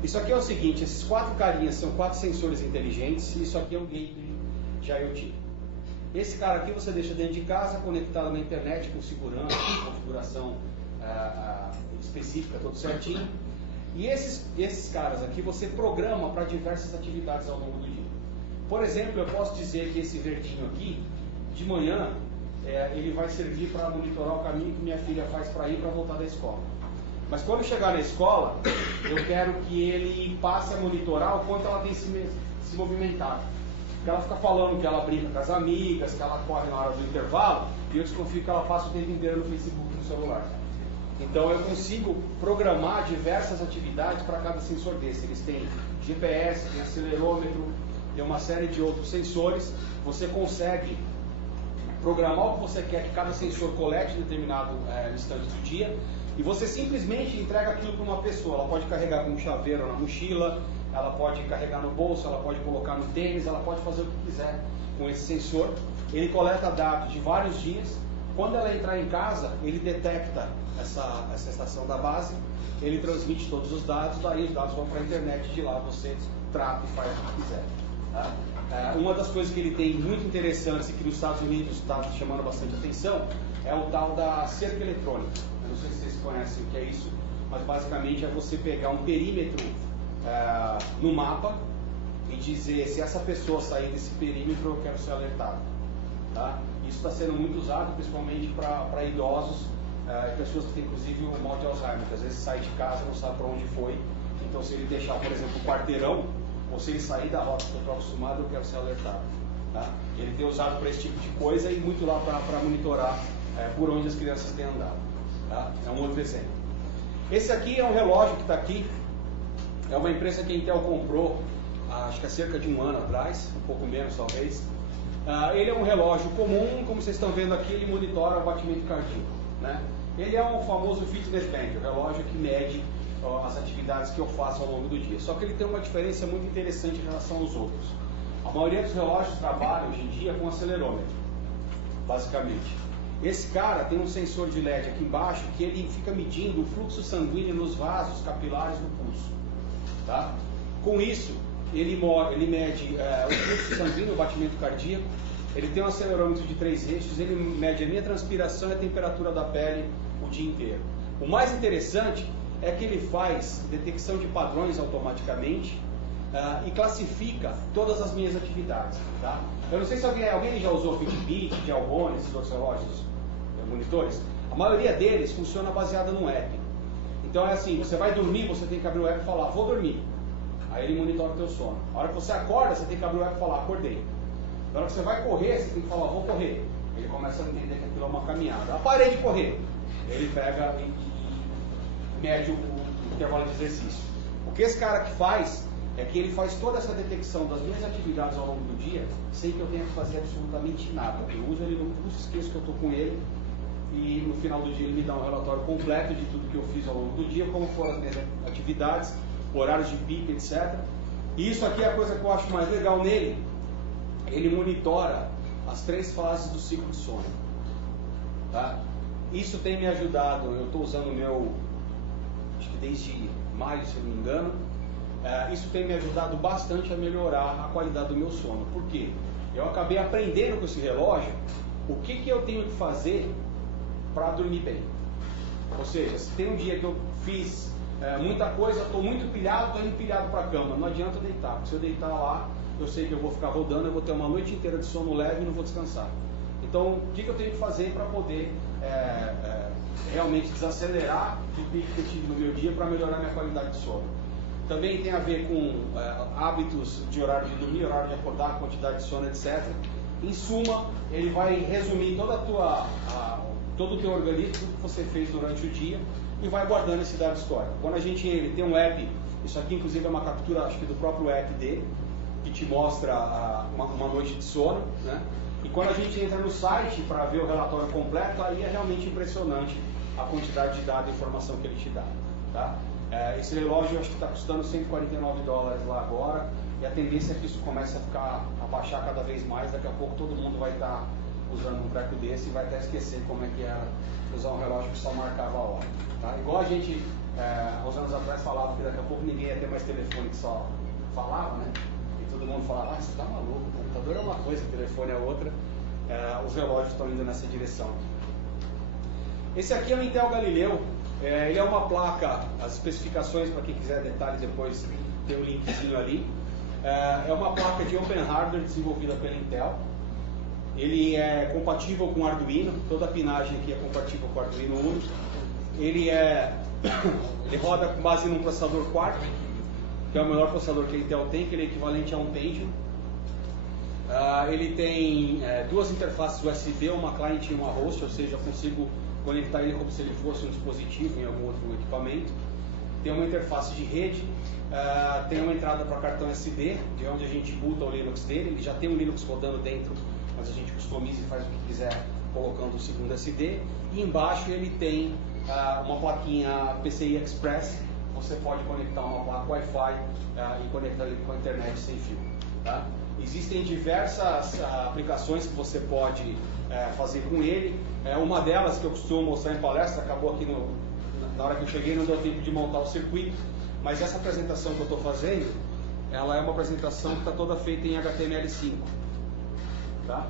Isso aqui é o seguinte, esses 4 carinhas são 4 sensores inteligentes e isso aqui é um gateway de IoT. Esse cara aqui você deixa dentro de casa, conectado na internet, com segurança, com configuração específica, tudo certinho. E esses caras aqui você programa para diversas atividades ao longo do dia. Por exemplo, eu posso dizer que esse verdinho aqui, de manhã, ele vai servir para monitorar o caminho que minha filha faz para ir para voltar da escola. Mas quando chegar na escola, eu quero que ele passe a monitorar o quanto ela tem se movimentado. Porque ela fica falando que ela brinca com as amigas, que ela corre na hora do intervalo, e eu desconfio que ela passa o tempo inteiro no Facebook, no celular. Então eu consigo programar diversas atividades para cada sensor desse. Eles têm GPS, tem acelerômetro, tem uma série de outros sensores. Você consegue programar o que você quer que cada sensor colete em determinado instante do dia e você simplesmente entrega aquilo para uma pessoa. Ela pode carregar com um chaveiro na mochila, ela pode carregar no bolso, ela pode colocar no tênis, ela pode fazer o que quiser com esse sensor. Ele coleta dados de vários dias. Quando ela entrar em casa, ele detecta essa estação da base, ele transmite todos os dados, daí os dados vão para a internet, de lá você trata e faz o que quiser. Tá? Uma das coisas que ele tem muito interessantes e que nos Estados Unidos está chamando bastante atenção é o tal da cerca eletrônica. Eu não sei se vocês conhecem o que é isso, mas basicamente é você pegar um perímetro no mapa e dizer: se essa pessoa sair desse perímetro, eu quero ser alertado. Tá? Isso está sendo muito usado, principalmente para idosos, pessoas que têm inclusive o mal de Alzheimer, que às vezes sai de casa e não sabe para onde foi. Então, se ele deixar, por exemplo, o quarteirão, ou se ele sair da rota que eu estou acostumado, eu quero ser alertado. Tá? Ele tem usado para esse tipo de coisa e muito lá para monitorar por onde as crianças têm andado. Tá? É um outro exemplo. Esse aqui é um relógio que está aqui. É uma empresa que a Intel comprou, acho que há cerca de um ano atrás, um pouco menos talvez. Ele é um relógio comum, como vocês estão vendo aqui, ele monitora o batimento cardíaco. Né? Ele é um famoso fitness band, o relógio que mede as atividades que eu faço ao longo do dia. Só que ele tem uma diferença muito interessante em relação aos outros. A maioria dos relógios trabalha hoje em dia com acelerômetro, basicamente. Esse cara tem um sensor de LED aqui embaixo que ele fica medindo o fluxo sanguíneo nos vasos capilares do pulso. Tá? Com isso, ele mede o fluxo sanguíneo, o batimento cardíaco. Ele tem um acelerômetro de 3 eixos, ele mede a minha transpiração e a temperatura da pele o dia inteiro. O mais interessante é que ele faz detecção de padrões automaticamente e classifica todas as minhas atividades. Tá? Eu não sei se alguém já usou Fitbit, Xiaomi, esses outros relógios, monitores. A maioria deles funciona baseada no app. Então é assim, você vai dormir, você tem que abrir o app e falar: vou dormir. Aí ele monitora o teu sono. A hora que você acorda, você tem que abrir o app e falar: acordei. Na hora que você vai correr, você tem que falar: vou correr. Ele começa a entender que aquilo é uma caminhada. Parei de correr. Ele pega e mede o intervalo de exercício. O que esse cara que faz é que ele faz toda essa detecção das minhas atividades ao longo do dia sem que eu tenha que fazer absolutamente nada. Eu uso ele no pulso, esqueço que eu estou com ele e no final do dia ele me dá um relatório completo de tudo que eu fiz ao longo do dia, como foram as minhas atividades, horários de pico, etc. E isso aqui é a coisa que eu acho mais legal nele. Ele monitora as 3 fases do ciclo de sono. Tá? Isso tem me ajudado. Eu estou usando o meu, acho que desde maio, se eu não me engano. Isso tem me ajudado bastante a melhorar a qualidade do meu sono. Por quê? Eu acabei aprendendo com esse relógio o que eu tenho que fazer para dormir bem. Ou seja, se tem um dia que eu fiz muita coisa, estou muito pilhado, estou empilhado para a cama, não adianta eu deitar, porque se eu deitar lá, eu sei que eu vou ficar rodando, eu vou ter uma noite inteira de sono leve e não vou descansar. Então, o que eu tenho que fazer para poder realmente desacelerar o pico que eu tive no meu dia para melhorar minha qualidade de sono? Também tem a ver com hábitos de horário de dormir, horário de acordar, quantidade de sono, etc. Em suma, ele vai resumir todo o teu organismo, tudo que você fez durante o dia e vai guardando esse dado histórico. Quando ele tem um app, isso aqui inclusive é uma captura, acho que do próprio app dele, que te mostra uma noite de sono, né? E quando a gente entra no site para ver o relatório completo, aí é realmente impressionante a quantidade de dados e informação que ele te dá. Tá? Esse relógio eu acho que está custando $149 lá agora, e a tendência é que isso comece a baixar cada vez mais. Daqui a pouco todo mundo vai estar usando um treco desse e vai até esquecer como é que era usar um relógio que só marcava a hora. Tá? Igual a gente, uns anos atrás, falava que daqui a pouco ninguém ia ter mais telefone que só falava, né? E todo mundo falava: você tá maluco, o computador é uma coisa, o telefone é outra. Os relógios estão indo nessa direção. Esse aqui é o Intel Galileu. Ele é uma placa, as especificações, para quem quiser detalhes depois tem um linkzinho ali. É uma placa de Open Hardware desenvolvida pela Intel. Ele é compatível com Arduino, toda a pinagem aqui é compatível com Arduino Uno. Ele roda com base num processador Quark, que é o melhor processador que a Intel tem, que ele é equivalente a um Pentium. Ele tem 2 interfaces USB, uma client e uma host, ou seja, eu consigo conectar ele como se ele fosse um dispositivo em algum outro equipamento. Tem uma interface de rede, tem uma entrada para cartão SD, de onde a gente boota o Linux dele. Ele já tem um Linux rodando dentro, mas a gente customiza e faz o que quiser colocando o segundo SD. E embaixo ele tem uma plaquinha PCI Express. Você pode conectar uma placa Wi-Fi e conectar ele com a internet sem fio. Tá? Existem diversas aplicações que você pode fazer com ele. Uma delas que eu costumo mostrar em palestra, acabou aqui na hora que eu cheguei, não deu tempo de montar o circuito, mas essa apresentação que eu estou fazendo, ela é uma apresentação que está toda feita em HTML5. Tá?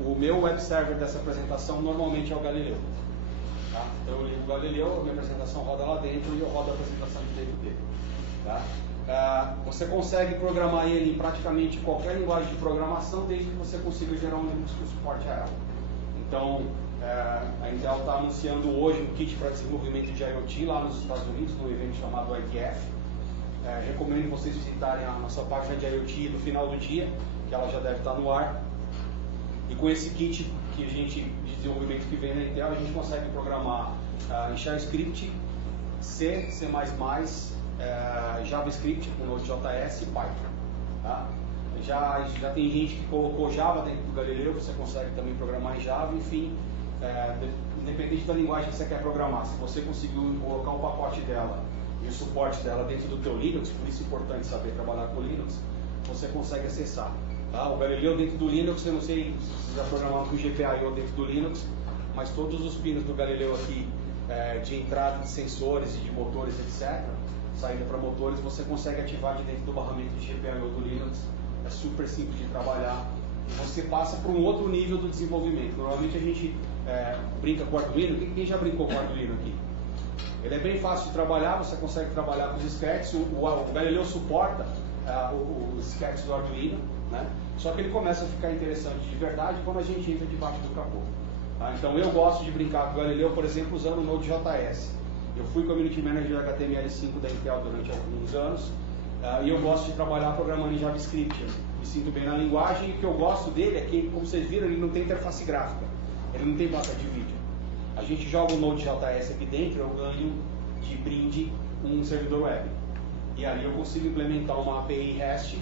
o meu web server dessa apresentação normalmente é o Galileu. Tá? Então eu ligo o Galileu, a minha apresentação roda lá dentro e eu rodo a apresentação de dentro dele. Tá? Você consegue programar ele em praticamente qualquer linguagem de programação, desde que você consiga gerar um Linux com suporte a ela. Então, a Intel está anunciando hoje um kit para desenvolvimento de IoT lá nos Estados Unidos, num evento chamado ITF. Recomendo vocês visitarem a nossa página de IoT no final do dia, que ela já deve estar no ar. E com esse kit de desenvolvimento que vem da Intel, a gente consegue programar em Shell Script, C, C++, JavaScript com Node.js e Python. Tá? Já tem gente que colocou Java dentro do Galileu, você consegue também programar em Java, enfim, independente da linguagem que você quer programar, se você conseguiu colocar o pacote dela e o suporte dela dentro do teu Linux, por isso é importante saber trabalhar com Linux, você consegue acessar. Tá? O Galileu dentro do Linux, eu não sei se vocês já programaram com GPIO dentro do Linux, mas todos os pinos do Galileu aqui, de entrada de sensores e de motores, etc., saída para motores, você consegue ativar de dentro do barramento de GPIO do Linux. É super simples de trabalhar e você passa para um outro nível do desenvolvimento. Normalmente a gente brinca com o Arduino. Quem já brincou com o Arduino aqui? Ele é bem fácil de trabalhar, você consegue trabalhar com os sketches. O Galileu suporta os sketches do Arduino, né? Só que ele começa a ficar interessante de verdade quando a gente entra debaixo do capô. Tá? Então eu gosto de brincar com o Galileu, por exemplo, usando o Node.js. Eu fui Community Manager HTML5 da Intel durante alguns anos. E eu gosto de trabalhar programando em JavaScript. Me sinto bem na linguagem e o que eu gosto dele é que, como vocês viram, ele não tem interface gráfica. Ele não tem placa de vídeo. A gente joga o Node.js aqui dentro, eu ganho de brinde um servidor web. E ali eu consigo implementar uma API REST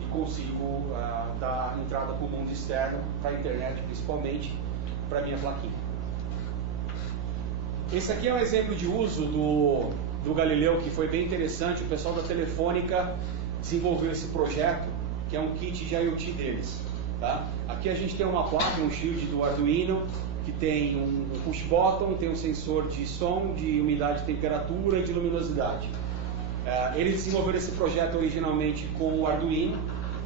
e consigo dar entrada para o mundo externo, para a internet principalmente, para a minha plaquinha. Esse aqui é um exemplo de uso do Galileu, que foi bem interessante. O pessoal da Telefônica desenvolveu esse projeto, que é um kit de IoT deles. Tá? Aqui a gente tem uma placa, um shield do Arduino, que tem um push button, tem um sensor de som, de umidade, de temperatura e de luminosidade. Eles desenvolveram esse projeto originalmente com o Arduino,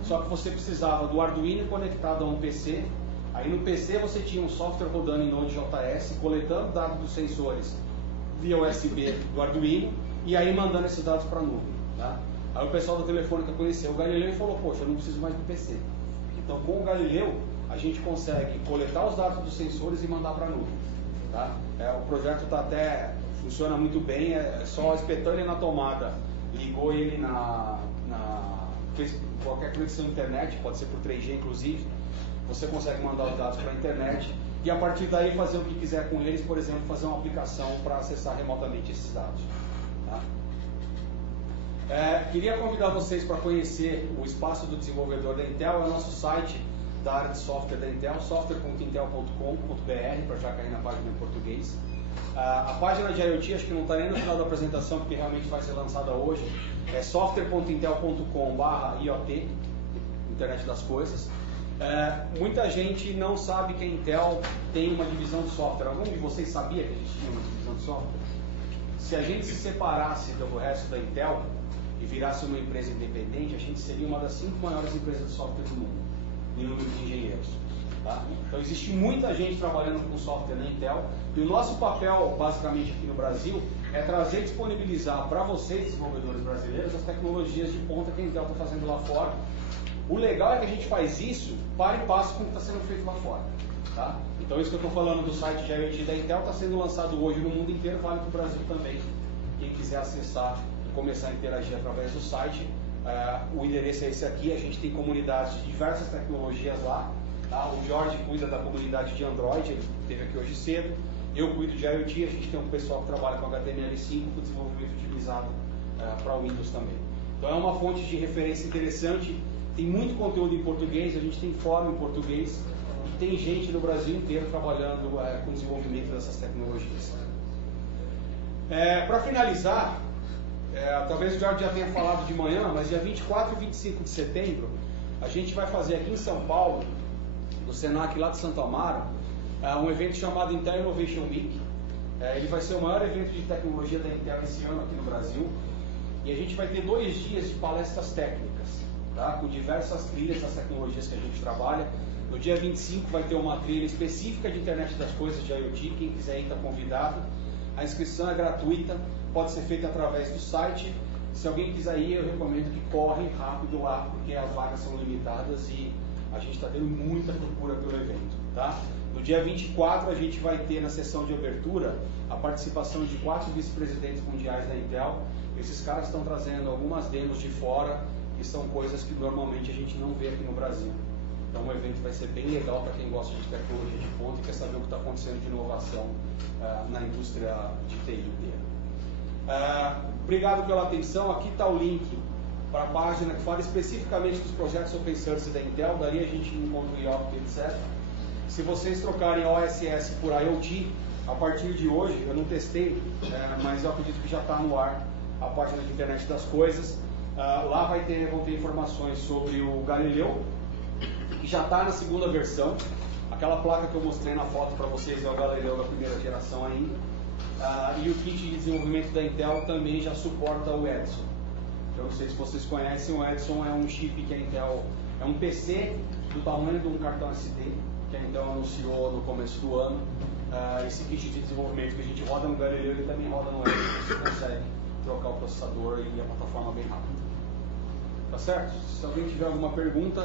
só que você precisava do Arduino conectado a um PC. Aí no PC você tinha um software rodando em Node.js, coletando dados dos sensores via USB do Arduino e aí mandando esses dados para a nuvem. Tá? Aí o pessoal da Telefônica conheceu o Galileu e falou, poxa, eu não preciso mais do PC. Então com o Galileu a gente consegue coletar os dados dos sensores e mandar para a nuvem. Tá? O projeto funciona muito bem, é só espetando ele na tomada, ligou ele fez qualquer conexão à internet, pode ser por 3G inclusive, você consegue mandar os dados para a internet e a partir daí fazer o que quiser com eles, por exemplo, fazer uma aplicação para acessar remotamente esses dados. Tá? Queria convidar vocês para conhecer o espaço do desenvolvedor da Intel, é o nosso site da área de software da Intel, software.intel.com.br, para já cair na página em português. A página de IoT, acho que não está nem no final da apresentação, porque realmente vai ser lançada hoje, é software.intel.com/IoT, Internet das Coisas. Muita gente não sabe que a Intel tem uma divisão de software. Algum de vocês sabia que a gente tinha uma divisão de software? Se a gente se separasse do resto da Intel e virasse uma empresa independente, a gente seria uma das 5 maiores empresas de software do mundo, em número de engenheiros. Tá? Então existe muita gente trabalhando com software na Intel e o nosso papel, basicamente aqui no Brasil, é trazer e disponibilizar para vocês, desenvolvedores brasileiros, as tecnologias de ponta que a Intel está fazendo lá fora. O legal é que a gente faz isso para e passo com o que está sendo feito lá fora. Tá? Então isso que eu estou falando do site de IoT da Intel está sendo lançado hoje no mundo inteiro, vale para o Brasil também. Quem quiser acessar e começar a interagir através do site, o endereço é esse aqui, a gente tem comunidades de diversas tecnologias lá. Tá? O Jorge cuida da comunidade de Android, ele esteve aqui hoje cedo. Eu cuido de IoT, a gente tem um pessoal que trabalha com HTML5, com desenvolvimento utilizado para Windows também. Então é uma fonte de referência interessante. Tem muito conteúdo em português, a gente tem fórum em português e tem gente no Brasil inteiro trabalhando com o desenvolvimento dessas tecnologias. Para finalizar, talvez o Jorge já tenha falado de manhã, mas dia 24 e 25 de setembro, a gente vai fazer aqui em São Paulo, no Senac lá de Santo Amaro, um evento chamado Intel Innovation Week. Ele vai ser o maior evento de tecnologia da Intel esse ano aqui no Brasil e a gente vai ter 2 dias de palestras técnicas. Tá? Com diversas trilhas das tecnologias que a gente trabalha. No dia 25 vai ter uma trilha específica de internet das coisas de IoT, quem quiser ir está convidado. A inscrição é gratuita, pode ser feita através do site. Se alguém quiser ir, eu recomendo que corre rápido lá, porque as vagas são limitadas e a gente está tendo muita procura pelo evento. Tá? No dia 24 a gente vai ter na sessão de abertura a participação de 4 vice-presidentes mundiais da Intel. Esses caras estão trazendo algumas demos de fora, que são coisas que normalmente a gente não vê aqui no Brasil. Então o evento vai ser bem legal para quem gosta de tecnologia de ponta e quer saber o que está acontecendo de inovação na indústria de TI inteira. Obrigado pela atenção. Aqui está o link para a página que fala especificamente dos projetos Open Source da Intel. Dali a gente encontra o IOP, etc. Se vocês trocarem OSS por IoT, a partir de hoje, eu não testei, mas eu acredito que já está no ar a página de internet das coisas. Lá vão ter informações sobre o Galileu, que já está na segunda versão. Aquela placa que eu mostrei na foto para vocês é o Galileu da primeira geração ainda. E o kit de desenvolvimento da Intel também já suporta o Edison. Eu não sei se vocês conhecem, o Edison é um chip que a Intel, é um PC do tamanho de um cartão SD, que a Intel anunciou no começo do ano. Esse kit de desenvolvimento que a gente roda no Galileu, ele também roda no Edison, você consegue trocar o processador e a plataforma bem rápido. Tá certo? Se alguém tiver alguma pergunta,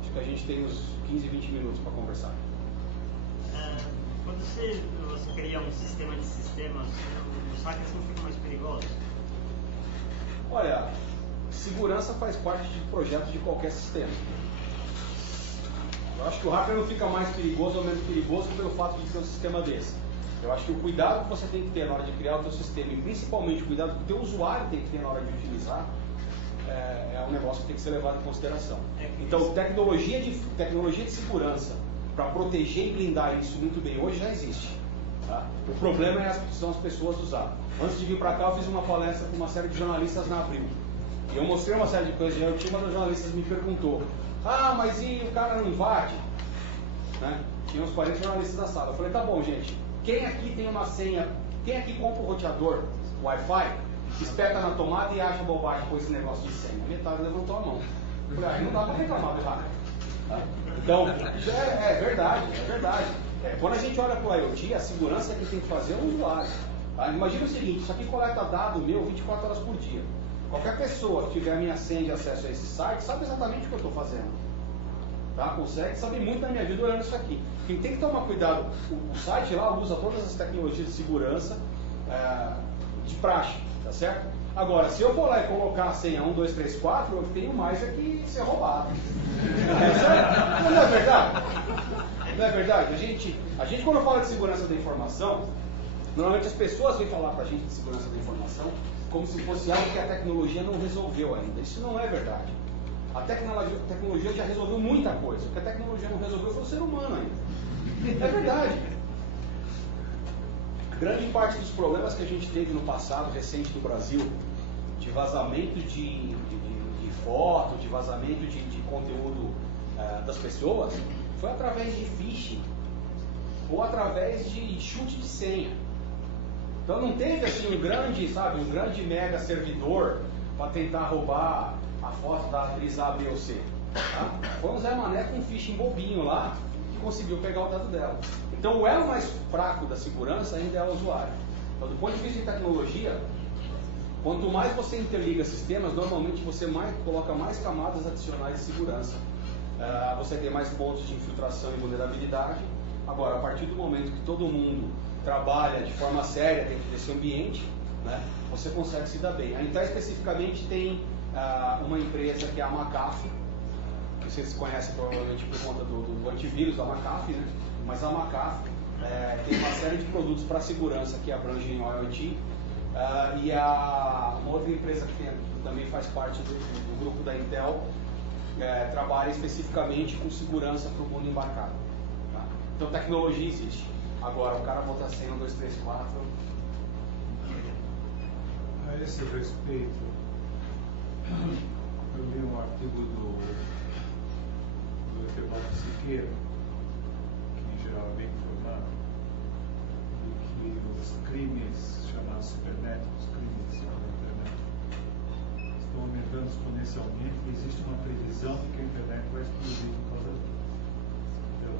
acho que a gente tem uns 15, 20 minutos para conversar. Quando você cria um sistema de sistemas, os hackers não ficam mais perigosos? Olha, segurança faz parte do projeto de qualquer sistema. Eu acho que o hacker não fica mais perigoso ou menos perigoso pelo fato de ter um sistema desse. Eu acho que o cuidado que você tem que ter na hora de criar o seu sistema, e principalmente o cuidado que o teu usuário tem que ter na hora de utilizar, é um negócio que tem que ser levado em consideração. Então, tecnologia de segurança para proteger e blindar isso muito bem hoje já existe. Tá? O problema são as pessoas usar. Antes de vir para cá, eu fiz uma palestra com uma série de jornalistas na Abril. E eu mostrei uma série de coisas, e aí uma das jornalistas me perguntou: mas e o cara não invade? Né? Tinha uns 40 jornalistas na sala. Eu falei: tá bom, gente, quem aqui tem uma senha, quem aqui compra o roteador Wi-Fi, espeta na tomada e acha bobagem com esse negócio de senha? A metade levantou a mão. Eu falei: aí não dá para reclamar do hacker. Tá? Então, é verdade, é verdade. Quando a gente olha para o IoT, a segurança que tem que fazer é o usuário. Tá? Imagina o seguinte: isso aqui coleta dado meu 24 horas por dia. Qualquer pessoa que tiver a minha senha de acesso a esse site sabe exatamente o que eu estou fazendo. Tá? Consegue saber muito da minha vida olhando isso aqui. Quem tem que tomar cuidado, o site lá usa todas as tecnologias de segurança de praxe, tá certo? Agora, se eu for lá e colocar a senha 1, 2, 3, 4, eu tenho mais que ser roubado. Não é verdade? Não é verdade? A gente quando fala de segurança da informação, normalmente as pessoas vêm falar pra gente de segurança da informação como se fosse algo que a tecnologia não resolveu ainda. Isso não é verdade. A tecnologia já resolveu muita coisa. O que a tecnologia não resolveu foi o ser humano ainda. É verdade. Grande parte dos problemas que a gente teve no passado recente do Brasil, de vazamento de foto, de vazamento de conteúdo das pessoas, foi através de phishing ou através de chute de senha. Então não teve assim um grande mega servidor para tentar roubar a foto da atriz A, B ou C. Tá? Foi um Zé Mané com um phishing bobinho lá que conseguiu pegar o dado dela. Então o elo mais fraco da segurança ainda é o usuário. Então, do ponto de vista de tecnologia, quanto mais você interliga sistemas, normalmente você coloca mais camadas adicionais de segurança. Você tem mais pontos de infiltração e vulnerabilidade. Agora, a partir do momento que todo mundo trabalha de forma séria dentro desse ambiente, né, você consegue se dar bem. A Intel especificamente tem uma empresa que é a McAfee, que vocês conhecem provavelmente por conta do antivírus da McAfee, né? Mas a McAfee tem uma série de produtos para segurança que abrangem o IoT, e uma outra empresa que também faz parte do grupo da Intel trabalha especificamente com segurança para o mundo embarcado. Tá? Então tecnologia existe. Agora o cara botar senha 1, 2, 3, 4. A esse respeito, eu li um artigo do Etevaldo Siqueira, que em geral é bem informado, de que os crimes chamados cibernéticos, crimes na internet, estão aumentando exponencialmente e existe uma previsão de que a internet vai explodir por causa disso.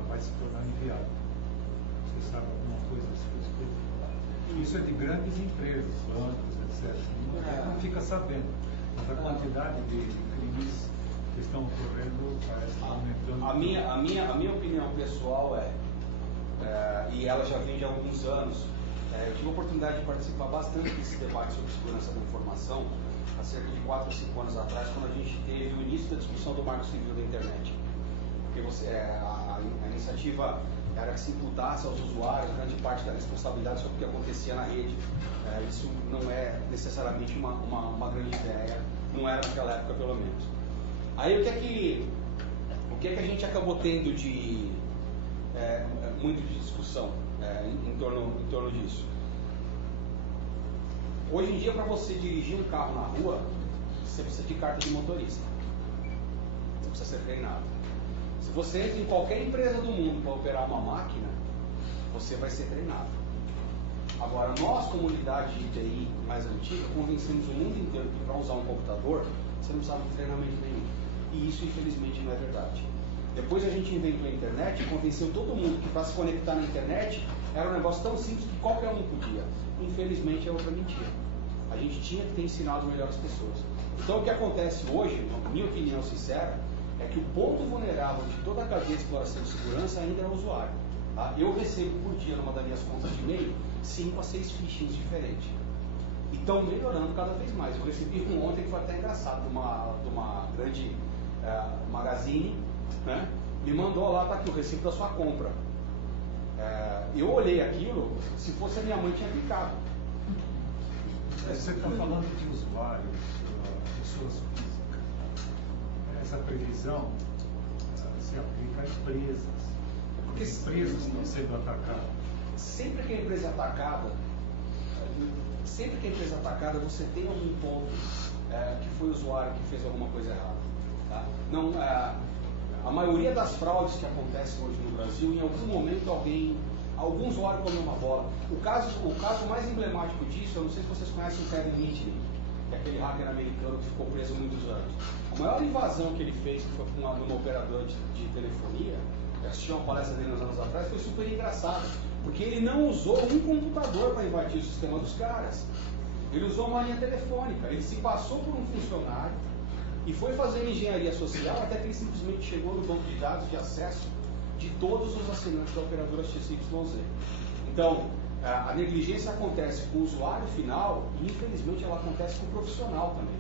vai se tornar inviável. Você sabe alguma coisa a esse respeito? Isso é de grandes empresas, bancos, etc. Não fica sabendo. Mas a quantidade de crimes que estão ocorrendo parece aumentando. A minha opinião pessoal e ela já vem de alguns anos, eu tive a oportunidade de participar bastante desse debate sobre segurança da informação há cerca de 4 ou 5 anos atrás, quando a gente teve o início da discussão do Marco Civil da Internet. Porque a iniciativa era que se imputasse aos usuários grande parte da responsabilidade sobre o que acontecia na rede. Isso não é necessariamente uma grande ideia, não era naquela época pelo menos. Aí o que é que a gente acabou tendo de muito de discussão em torno disso? Hoje em dia, para você dirigir um carro na rua, você precisa de carta de motorista. Você precisa ser treinado. Se você entra em qualquer empresa do mundo para operar uma máquina, você vai ser treinado. Agora, nós, comunidade de TI mais antiga, convencemos o mundo inteiro que para usar um computador, você não precisava de treinamento nenhum. E isso, infelizmente, não é verdade. Depois a gente inventou a internet e convenceu todo mundo que para se conectar na internet era um negócio tão simples que qualquer um podia. Infelizmente, é outra mentira. A gente tinha que ter ensinado melhor as pessoas. Então, o que acontece hoje, na minha opinião sincera, é que o ponto vulnerável de toda a cadeia de exploração de segurança ainda é o usuário. Tá? Eu recebo por dia, numa das minhas contas de e-mail, 5 a 6 phishings diferentes. E estão melhorando cada vez mais. Eu recebi um ontem que foi até engraçado, de uma grande magazine, né? Me mandou lá, tá aqui o recibo da sua compra. Eu olhei aquilo, se fosse a minha mãe tinha clicado. Você está falando de usuários, pessoas físicas. Essa previsão se aplica a empresas. Porque empresas estão sendo atacadas. Sempre que a empresa é atacada, você tem algum ponto que foi o usuário que fez alguma coisa errada. Tá? Não, a maioria das fraudes que acontecem hoje no Brasil, em algum momento algum usuário comeu uma bola. O caso mais emblemático disso, eu não sei se vocês conhecem o Kevin Mitnick, que é aquele hacker americano que ficou preso muitos anos. A maior invasão que ele fez, que foi numa operadora de telefonia, eu assisti uma palestra dele uns anos atrás, foi super engraçado, porque ele não usou um computador para invadir o sistema dos caras. Ele usou uma linha telefônica, ele se passou por um funcionário e foi fazer engenharia social até que ele simplesmente chegou no banco de dados de acesso de todos os assinantes da operadora XYZ. Então, a negligência acontece com o usuário final e, infelizmente, ela acontece com o profissional também.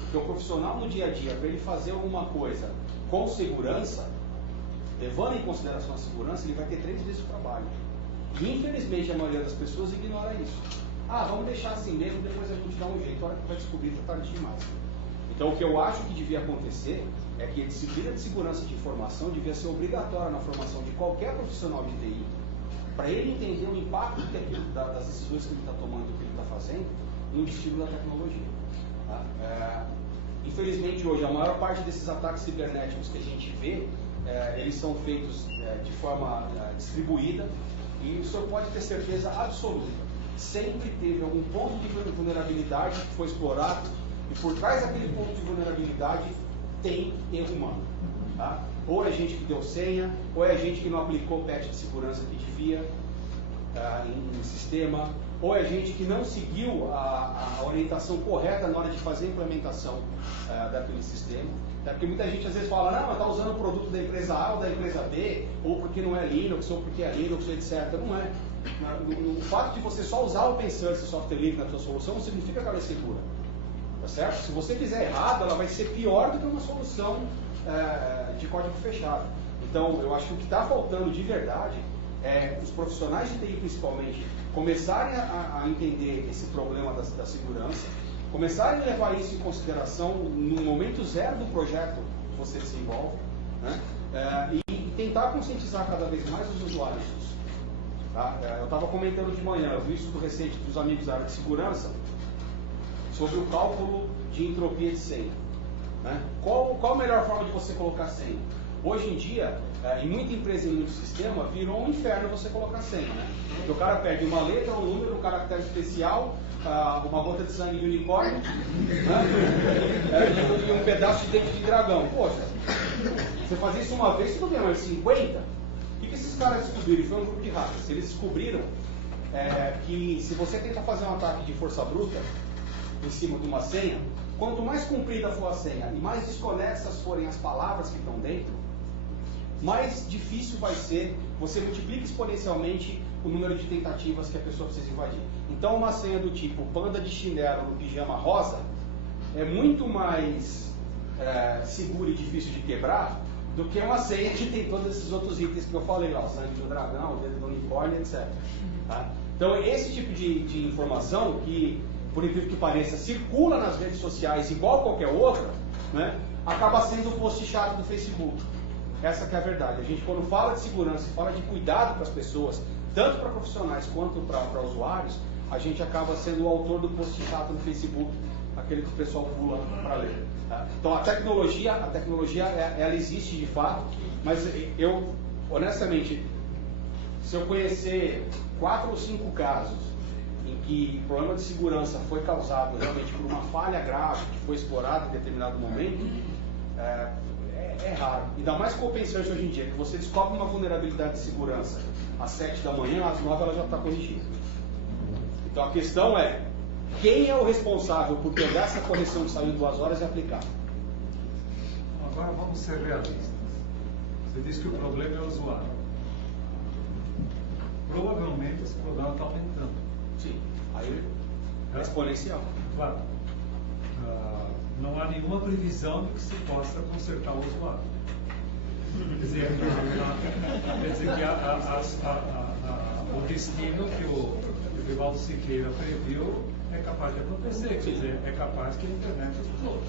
Porque o profissional, no dia a dia, para ele fazer alguma coisa com segurança, levando em consideração a segurança, ele vai ter 3 vezes o trabalho. E, infelizmente, a maioria das pessoas ignora isso. Vamos deixar assim mesmo, depois a gente dá um jeito, a hora que vai descobrir que está tarde demais. Então, o que eu acho que devia acontecer é que a disciplina de segurança de informação devia ser obrigatória na formação de qualquer profissional de TI, para ele entender o impacto das decisões que ele está tomando, do que ele está fazendo, no destino da tecnologia. Tá? Infelizmente, hoje, a maior parte desses ataques cibernéticos que a gente vê, eles são feitos de forma distribuída, e o senhor pode ter certeza absoluta. Sempre teve algum ponto de vulnerabilidade que foi explorado, e por trás daquele ponto de vulnerabilidade tem erro humano. Tá? Ou é gente que deu senha, ou é gente que não aplicou o patch de segurança que devia em sistema, ou é gente que não seguiu a orientação correta na hora de fazer a implementação daquele sistema. Porque muita gente às vezes fala, não, mas está usando o produto da empresa A ou da empresa B, ou porque não é Linux, ou porque é Linux, etc. Não é. O fato de você só usar o open source software livre na sua solução não significa que ela é segura. Tá certo? Se você fizer errado, ela vai ser pior do que uma solução de código fechado. Então, eu acho que o que está faltando de verdade é os profissionais de TI, principalmente, começarem a entender esse problema da segurança, começarem a levar isso em consideração no momento zero do projeto que você desenvolve, né? E tentar conscientizar cada vez mais os usuários disso. Tá? Eu estava comentando de manhã, eu vi isso recente dos amigos da área de segurança, sobre o cálculo de entropia de senha. Né? Qual a melhor forma de você colocar senha? Hoje em dia, em muita empresa e em muito sistema, virou um inferno você colocar senha. Né? Porque o cara perde uma letra, um número, um caractere especial, uma gota de sangue de unicórnio, né? E um pedaço de dente de dragão. Poxa, você fazer isso uma vez, tudo bem, mas 50? que esses caras descobriram? Foi um grupo de hackers. Eles descobriram que se você tenta fazer um ataque de força bruta em cima de uma senha, quanto mais comprida for a senha e mais desconexas forem as palavras que estão dentro, mais difícil vai ser, você multiplica exponencialmente o número de tentativas que a pessoa precisa invadir. Então uma senha do tipo panda de chinelo no pijama rosa é muito mais segura e difícil de quebrar do que uma senha que tem todos esses outros itens que eu falei, ó, sangue do dragão, o dedo do unicórnio, etc. Tá? Então esse tipo de informação que, por incrível que pareça, circula nas redes sociais igual qualquer outra, né, acaba sendo o post chato do Facebook. Essa que é a verdade. A gente, quando fala de segurança e fala de cuidado para as pessoas, tanto para profissionais quanto para usuários, a gente acaba sendo o autor do post chato no Facebook, aquele que o pessoal pula para ler. Tá? Então a tecnologia ela existe de fato, mas eu, honestamente, se eu conhecer 4 ou 5 casos em que o problema de segurança foi causado realmente por uma falha grave que foi explorada em determinado momento, é raro. Ainda mais com o open source hoje em dia, que você descobre uma vulnerabilidade de segurança às 7 da manhã, às 9 ela já está corrigida. Então a questão é, quem é o responsável por pegar essa correção que saiu em 2 horas e aplicar? Agora vamos ser realistas. Você disse que o problema é o usuário. Provavelmente esse problema está aumentando. Sim, aí é exponencial. Claro. Não há nenhuma previsão de que se possa consertar o usuário. Quer dizer que o destino que o Evaldo Siqueira previu é capaz de acontecer. Quer dizer, é capaz que a internet explode.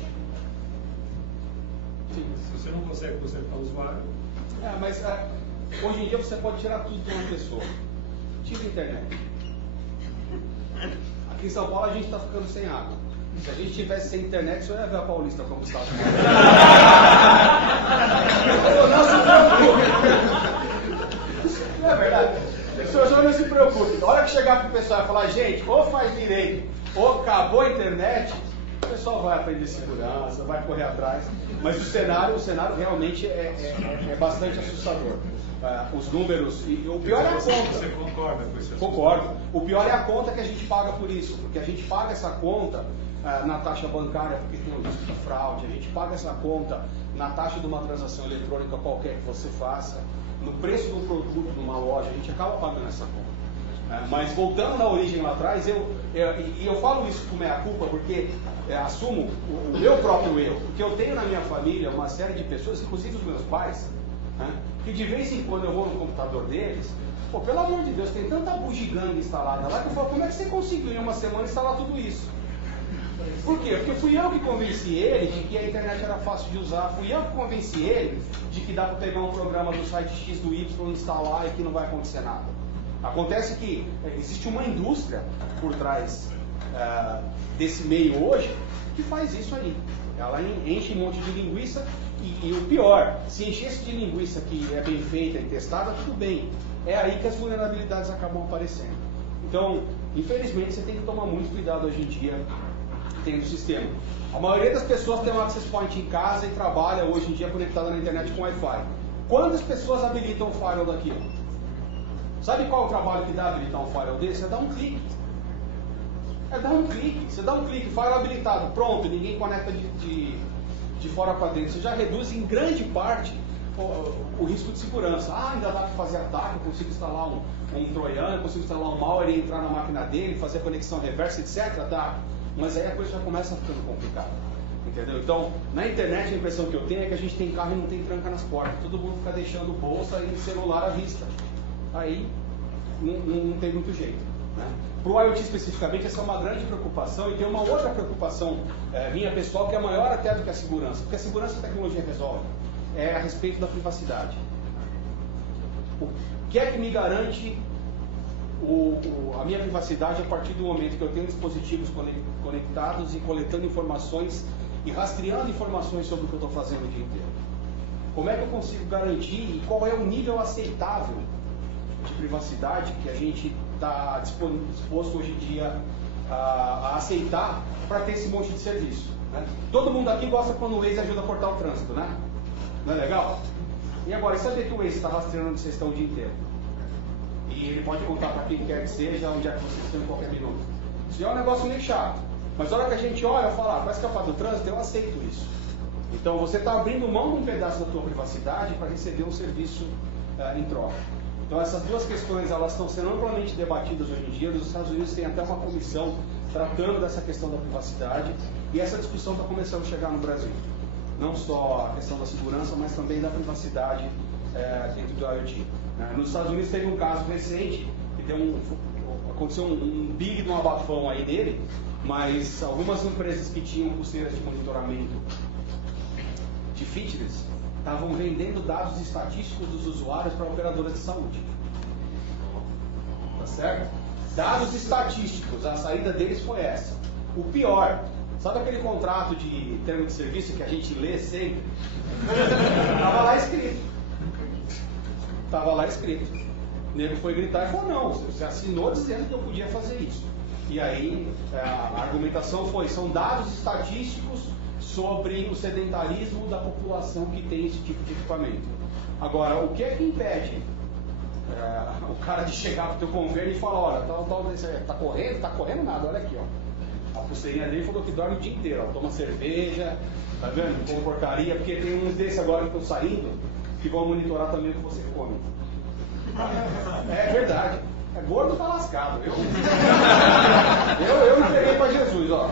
Se você não consegue consertar o usuário... Mas hoje em dia você pode tirar tudo de uma pessoa. Tira a internet. Aqui em São Paulo a gente está ficando sem água. Se a gente tivesse sem internet, você ia ver a Paulista como estava. Não se preocupe. Não é verdade? O senhor não se preocupe. Na hora que chegar para o pessoal e falar, gente, ou faz direito, ou acabou a internet, o pessoal vai aprender segurança, vai correr atrás. Mas o cenário realmente é bastante assustador. Os números, e o pior é a conta. Você concorda com isso? Concordo. O pior é a conta que a gente paga por isso, porque a gente paga essa conta na taxa bancária porque tem o risco de fraude, a gente paga essa conta na taxa de uma transação eletrônica qualquer que você faça, no preço do produto numa loja, a gente acaba pagando essa conta. Mas voltando na origem lá atrás, eu falo isso com meia culpa porque assumo o meu próprio erro, porque eu tenho na minha família uma série de pessoas, inclusive os meus pais, que de vez em quando eu vou no computador deles, pelo amor de Deus, tem tanta bugiganga instalada lá que eu falo, como é que você conseguiu em uma semana instalar tudo isso? Por quê? Porque fui eu que convenci ele de que a internet era fácil de usar, fui eu que convenci ele de que dá para pegar um programa do site X do Y, instalar e que não vai acontecer nada. Acontece que existe uma indústria por trás desse meio hoje que faz isso aí. Ela enche um monte de linguiça e o pior, se enchesse de linguiça que é bem feita e testada, tudo bem. É aí que as vulnerabilidades acabam aparecendo. Então, infelizmente, você tem que tomar muito cuidado hoje em dia tendo o sistema. A maioria das pessoas tem um access point em casa e trabalha hoje em dia conectada na internet com Wi-Fi. Quantas pessoas habilitam o firewall daquilo? Sabe qual é o trabalho que dá habilitar um firewall desse? É dar um clique. Você dá um clique, firewall habilitado, pronto, ninguém conecta de fora para dentro. Você já reduz em grande parte o risco de segurança. Ainda dá para fazer ataque, eu consigo instalar um troiano, eu consigo instalar um malware e entrar na máquina dele, fazer a conexão reversa, etc. Tá? Mas aí a coisa já começa ficando complicada. Entendeu? Então, na internet a impressão que eu tenho é que a gente tem carro e não tem tranca nas portas. Todo mundo fica deixando bolsa e celular à vista. Aí não tem muito jeito. Né? Para o IoT especificamente, essa é uma grande preocupação e tem uma outra preocupação minha pessoal que é maior até do que a segurança. Porque a segurança a tecnologia resolve. É a respeito da privacidade. O que é que me garante a minha privacidade a partir do momento que eu tenho dispositivos conectados e coletando informações e rastreando informações sobre o que eu estou fazendo o dia inteiro? Como é que eu consigo garantir e qual é o nível aceitável de privacidade que a gente está disposto hoje em dia a aceitar para ter esse monte de serviço? Né? Todo mundo aqui gosta quando o Waze ajuda a cortar o trânsito, né? Não é legal? E agora, e saber que o Waze está rastreando onde vocês estão o dia inteiro? E ele pode contar para quem quer que seja, onde é que vocês estão em qualquer minuto. Isso é um negócio meio chato. Mas na hora que a gente olha, fala, para escapar do trânsito, eu aceito isso. Então você está abrindo mão de um pedaço da tua privacidade para receber um serviço em troca. Então essas duas questões elas estão sendo amplamente debatidas hoje em dia. Os Estados Unidos têm até uma comissão tratando dessa questão da privacidade e essa discussão está começando a chegar no Brasil. Não só a questão da segurança, mas também da privacidade dentro do IoT. Nos Estados Unidos teve um caso recente que aconteceu um big de um abafão aí nele, mas algumas empresas que tinham pulseiras de monitoramento de fitness estavam vendendo dados estatísticos dos usuários para operadoras de saúde. Tá certo? Dados estatísticos, a saída deles foi essa. O pior, sabe aquele contrato de termo de serviço que a gente lê sempre? Estava lá escrito. Estava lá escrito. O nego foi gritar e falou, não, você assinou dizendo que eu podia fazer isso. E aí a argumentação foi, são dados estatísticos sobre o sedentarismo da população que tem esse tipo de equipamento. Agora, o que é que impede o cara de chegar para o teu convênio e falar, olha, tá correndo? Tá correndo nada, olha aqui, ó. A pulseirinha dele falou que dorme o dia inteiro, ó, toma cerveja, tá vendo? Come porcaria, porque tem uns desses agora que estão saindo que vão monitorar também o que você come. É verdade. É gordo, tá lascado. Eu me peguei para Jesus, ó.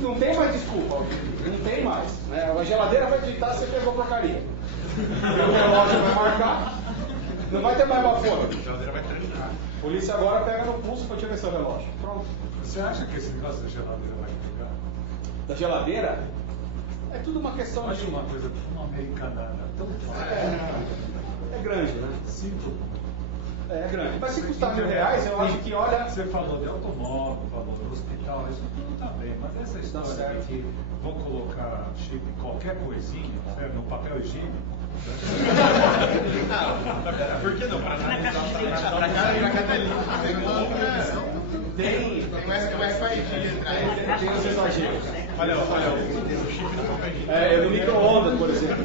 Não tem mais desculpa, não tem mais. Né? A geladeira vai digitar se você pegou porcaria. O relógio vai marcar, não vai ter mais uma folha. A geladeira vai terminar. A polícia agora pega no pulso para tirar seu relógio. Pronto. Você acha que esse negócio da geladeira vai pegar? Da geladeira? É tudo uma questão de uma coisa tão americanada, tão é grande, né? Simples. É grande. Mas se custar R$1.000, eu acho que, olha... Você falou de automóvel, falou de hospital, isso tudo tá bem. Mas essa história de que vão colocar chip em qualquer coisinha, no papel higiênico... Por que não? Para Tem mais faísca. Tem os exageros. Olha o chip no papel higiênico. No micro-ondas, por exemplo.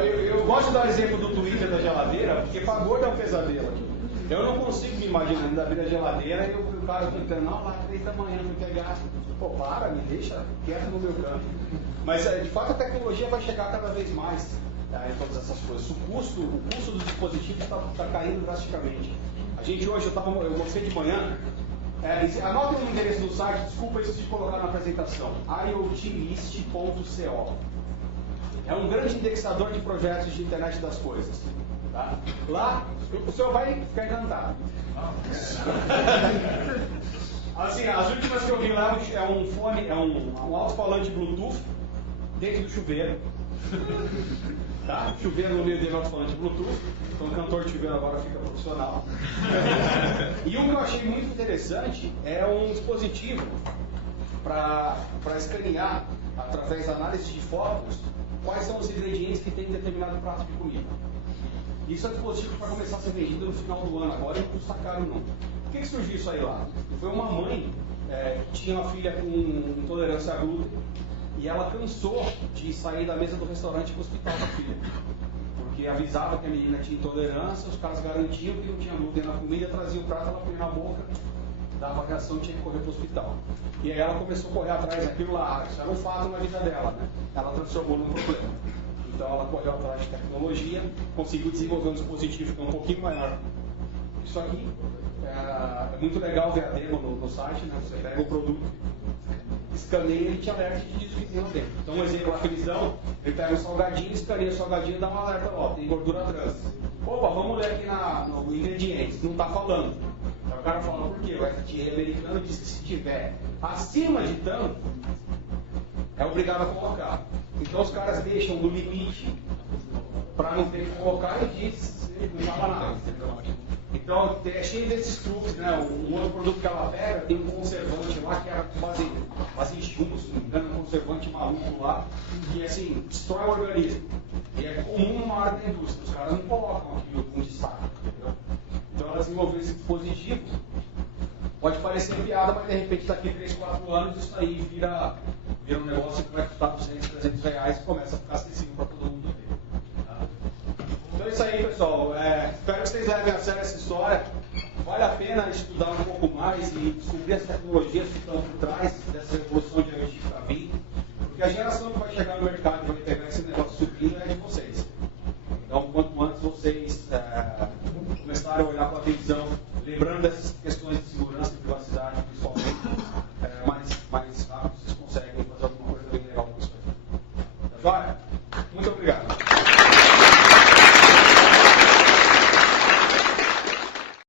Eu gosto de dar o exemplo do Twitter da geladeira, porque para gordo é um pesadelo aqui. Eu não consigo me imaginar ainda abrir a geladeira e o cara tentando, não, lá 3 da manhã, não pegar. Pô, para, me deixa quieto no meu canto. Mas, de fato, a tecnologia vai chegar cada vez mais em todas essas coisas. O custo do dispositivo está caindo drasticamente. A gente hoje, eu mostrei de manhã, anotem o endereço do site, desculpa isso de colocar na apresentação, iotlist.co. É um grande indexador de projetos de internet das coisas. Tá? Lá, o senhor vai ficar encantado. Assim, as últimas que eu vi lá é um fone, um alto-falante Bluetooth dentro do chuveiro. Tá? Chuveiro no meio dele, alto-falante Bluetooth. Então o cantor de chuveiro agora fica profissional. E o que eu achei muito interessante é um dispositivo para escanear, através da análise de fotos, quais são os ingredientes que tem em determinado prato de comida. Isso é dispositivo para começar a ser vendido no final do ano, agora não custa caro não. Por que surgiu isso aí lá? Foi uma mãe que tinha uma filha com intolerância a glúten e ela cansou de sair da mesa do restaurante para o hospital da filha. Porque avisava que a menina tinha intolerância, os caras garantiam que não tinha glúten na comida, trazia o prato, ela põe na boca, dava reação e tinha que correr para o hospital. E aí ela começou a correr atrás daquilo lá, isso era um fato na vida dela, né? Ela transformou num problema. Então ela correu atrás de tecnologia, conseguiu desenvolver um dispositivo que é um pouquinho maior. Isso aqui é muito legal ver a demo no site, né? Você pega o produto, escaneia e te alerta e diz o que tem lá dentro. Então um exemplo que eles dão, ele pega um salgadinho, escaneia o salgadinho e dá um alerta, ó, tem gordura trans. Opa, vamos ler aqui no ingredientes, não está falando. Aí o cara fala, por quê? O FDA americano diz que se tiver acima de tanto, é obrigado a colocar. Então os caras deixam no limite para não ter que colocar e diz não fala nada. Então é cheio desses truques, né? Um outro produto que ela pega tem um conservante lá que era base em chumbo, se não me engano, um conservante maluco lá, que assim, destrói o organismo. E é comum numa área da indústria, os caras não colocam aquilo com destaque. Entendeu? Então ela desenvolveu esse dispositivo. Pode parecer piada, mas de repente daqui 3, 4 anos isso aí vira um negócio que vai custar 200, 300 reais e começa a ficar acessível para todo mundo ver. Tá? isso aí, pessoal. Espero que vocês levem a sério essa história. Vale a pena estudar um pouco mais e descobrir as tecnologias que estão por trás dessa revolução de IoT para vir. Porque a geração que vai chegar no mercado e vai pegar esse negócio subindo é de vocês. Então, quanto antes vocês começarem a olhar com atenção, lembrando dessas questões de segurança e privacidade, principalmente, mais rápido vocês conseguem fazer alguma coisa bem legal com isso aí. Tá joia? Muito obrigado.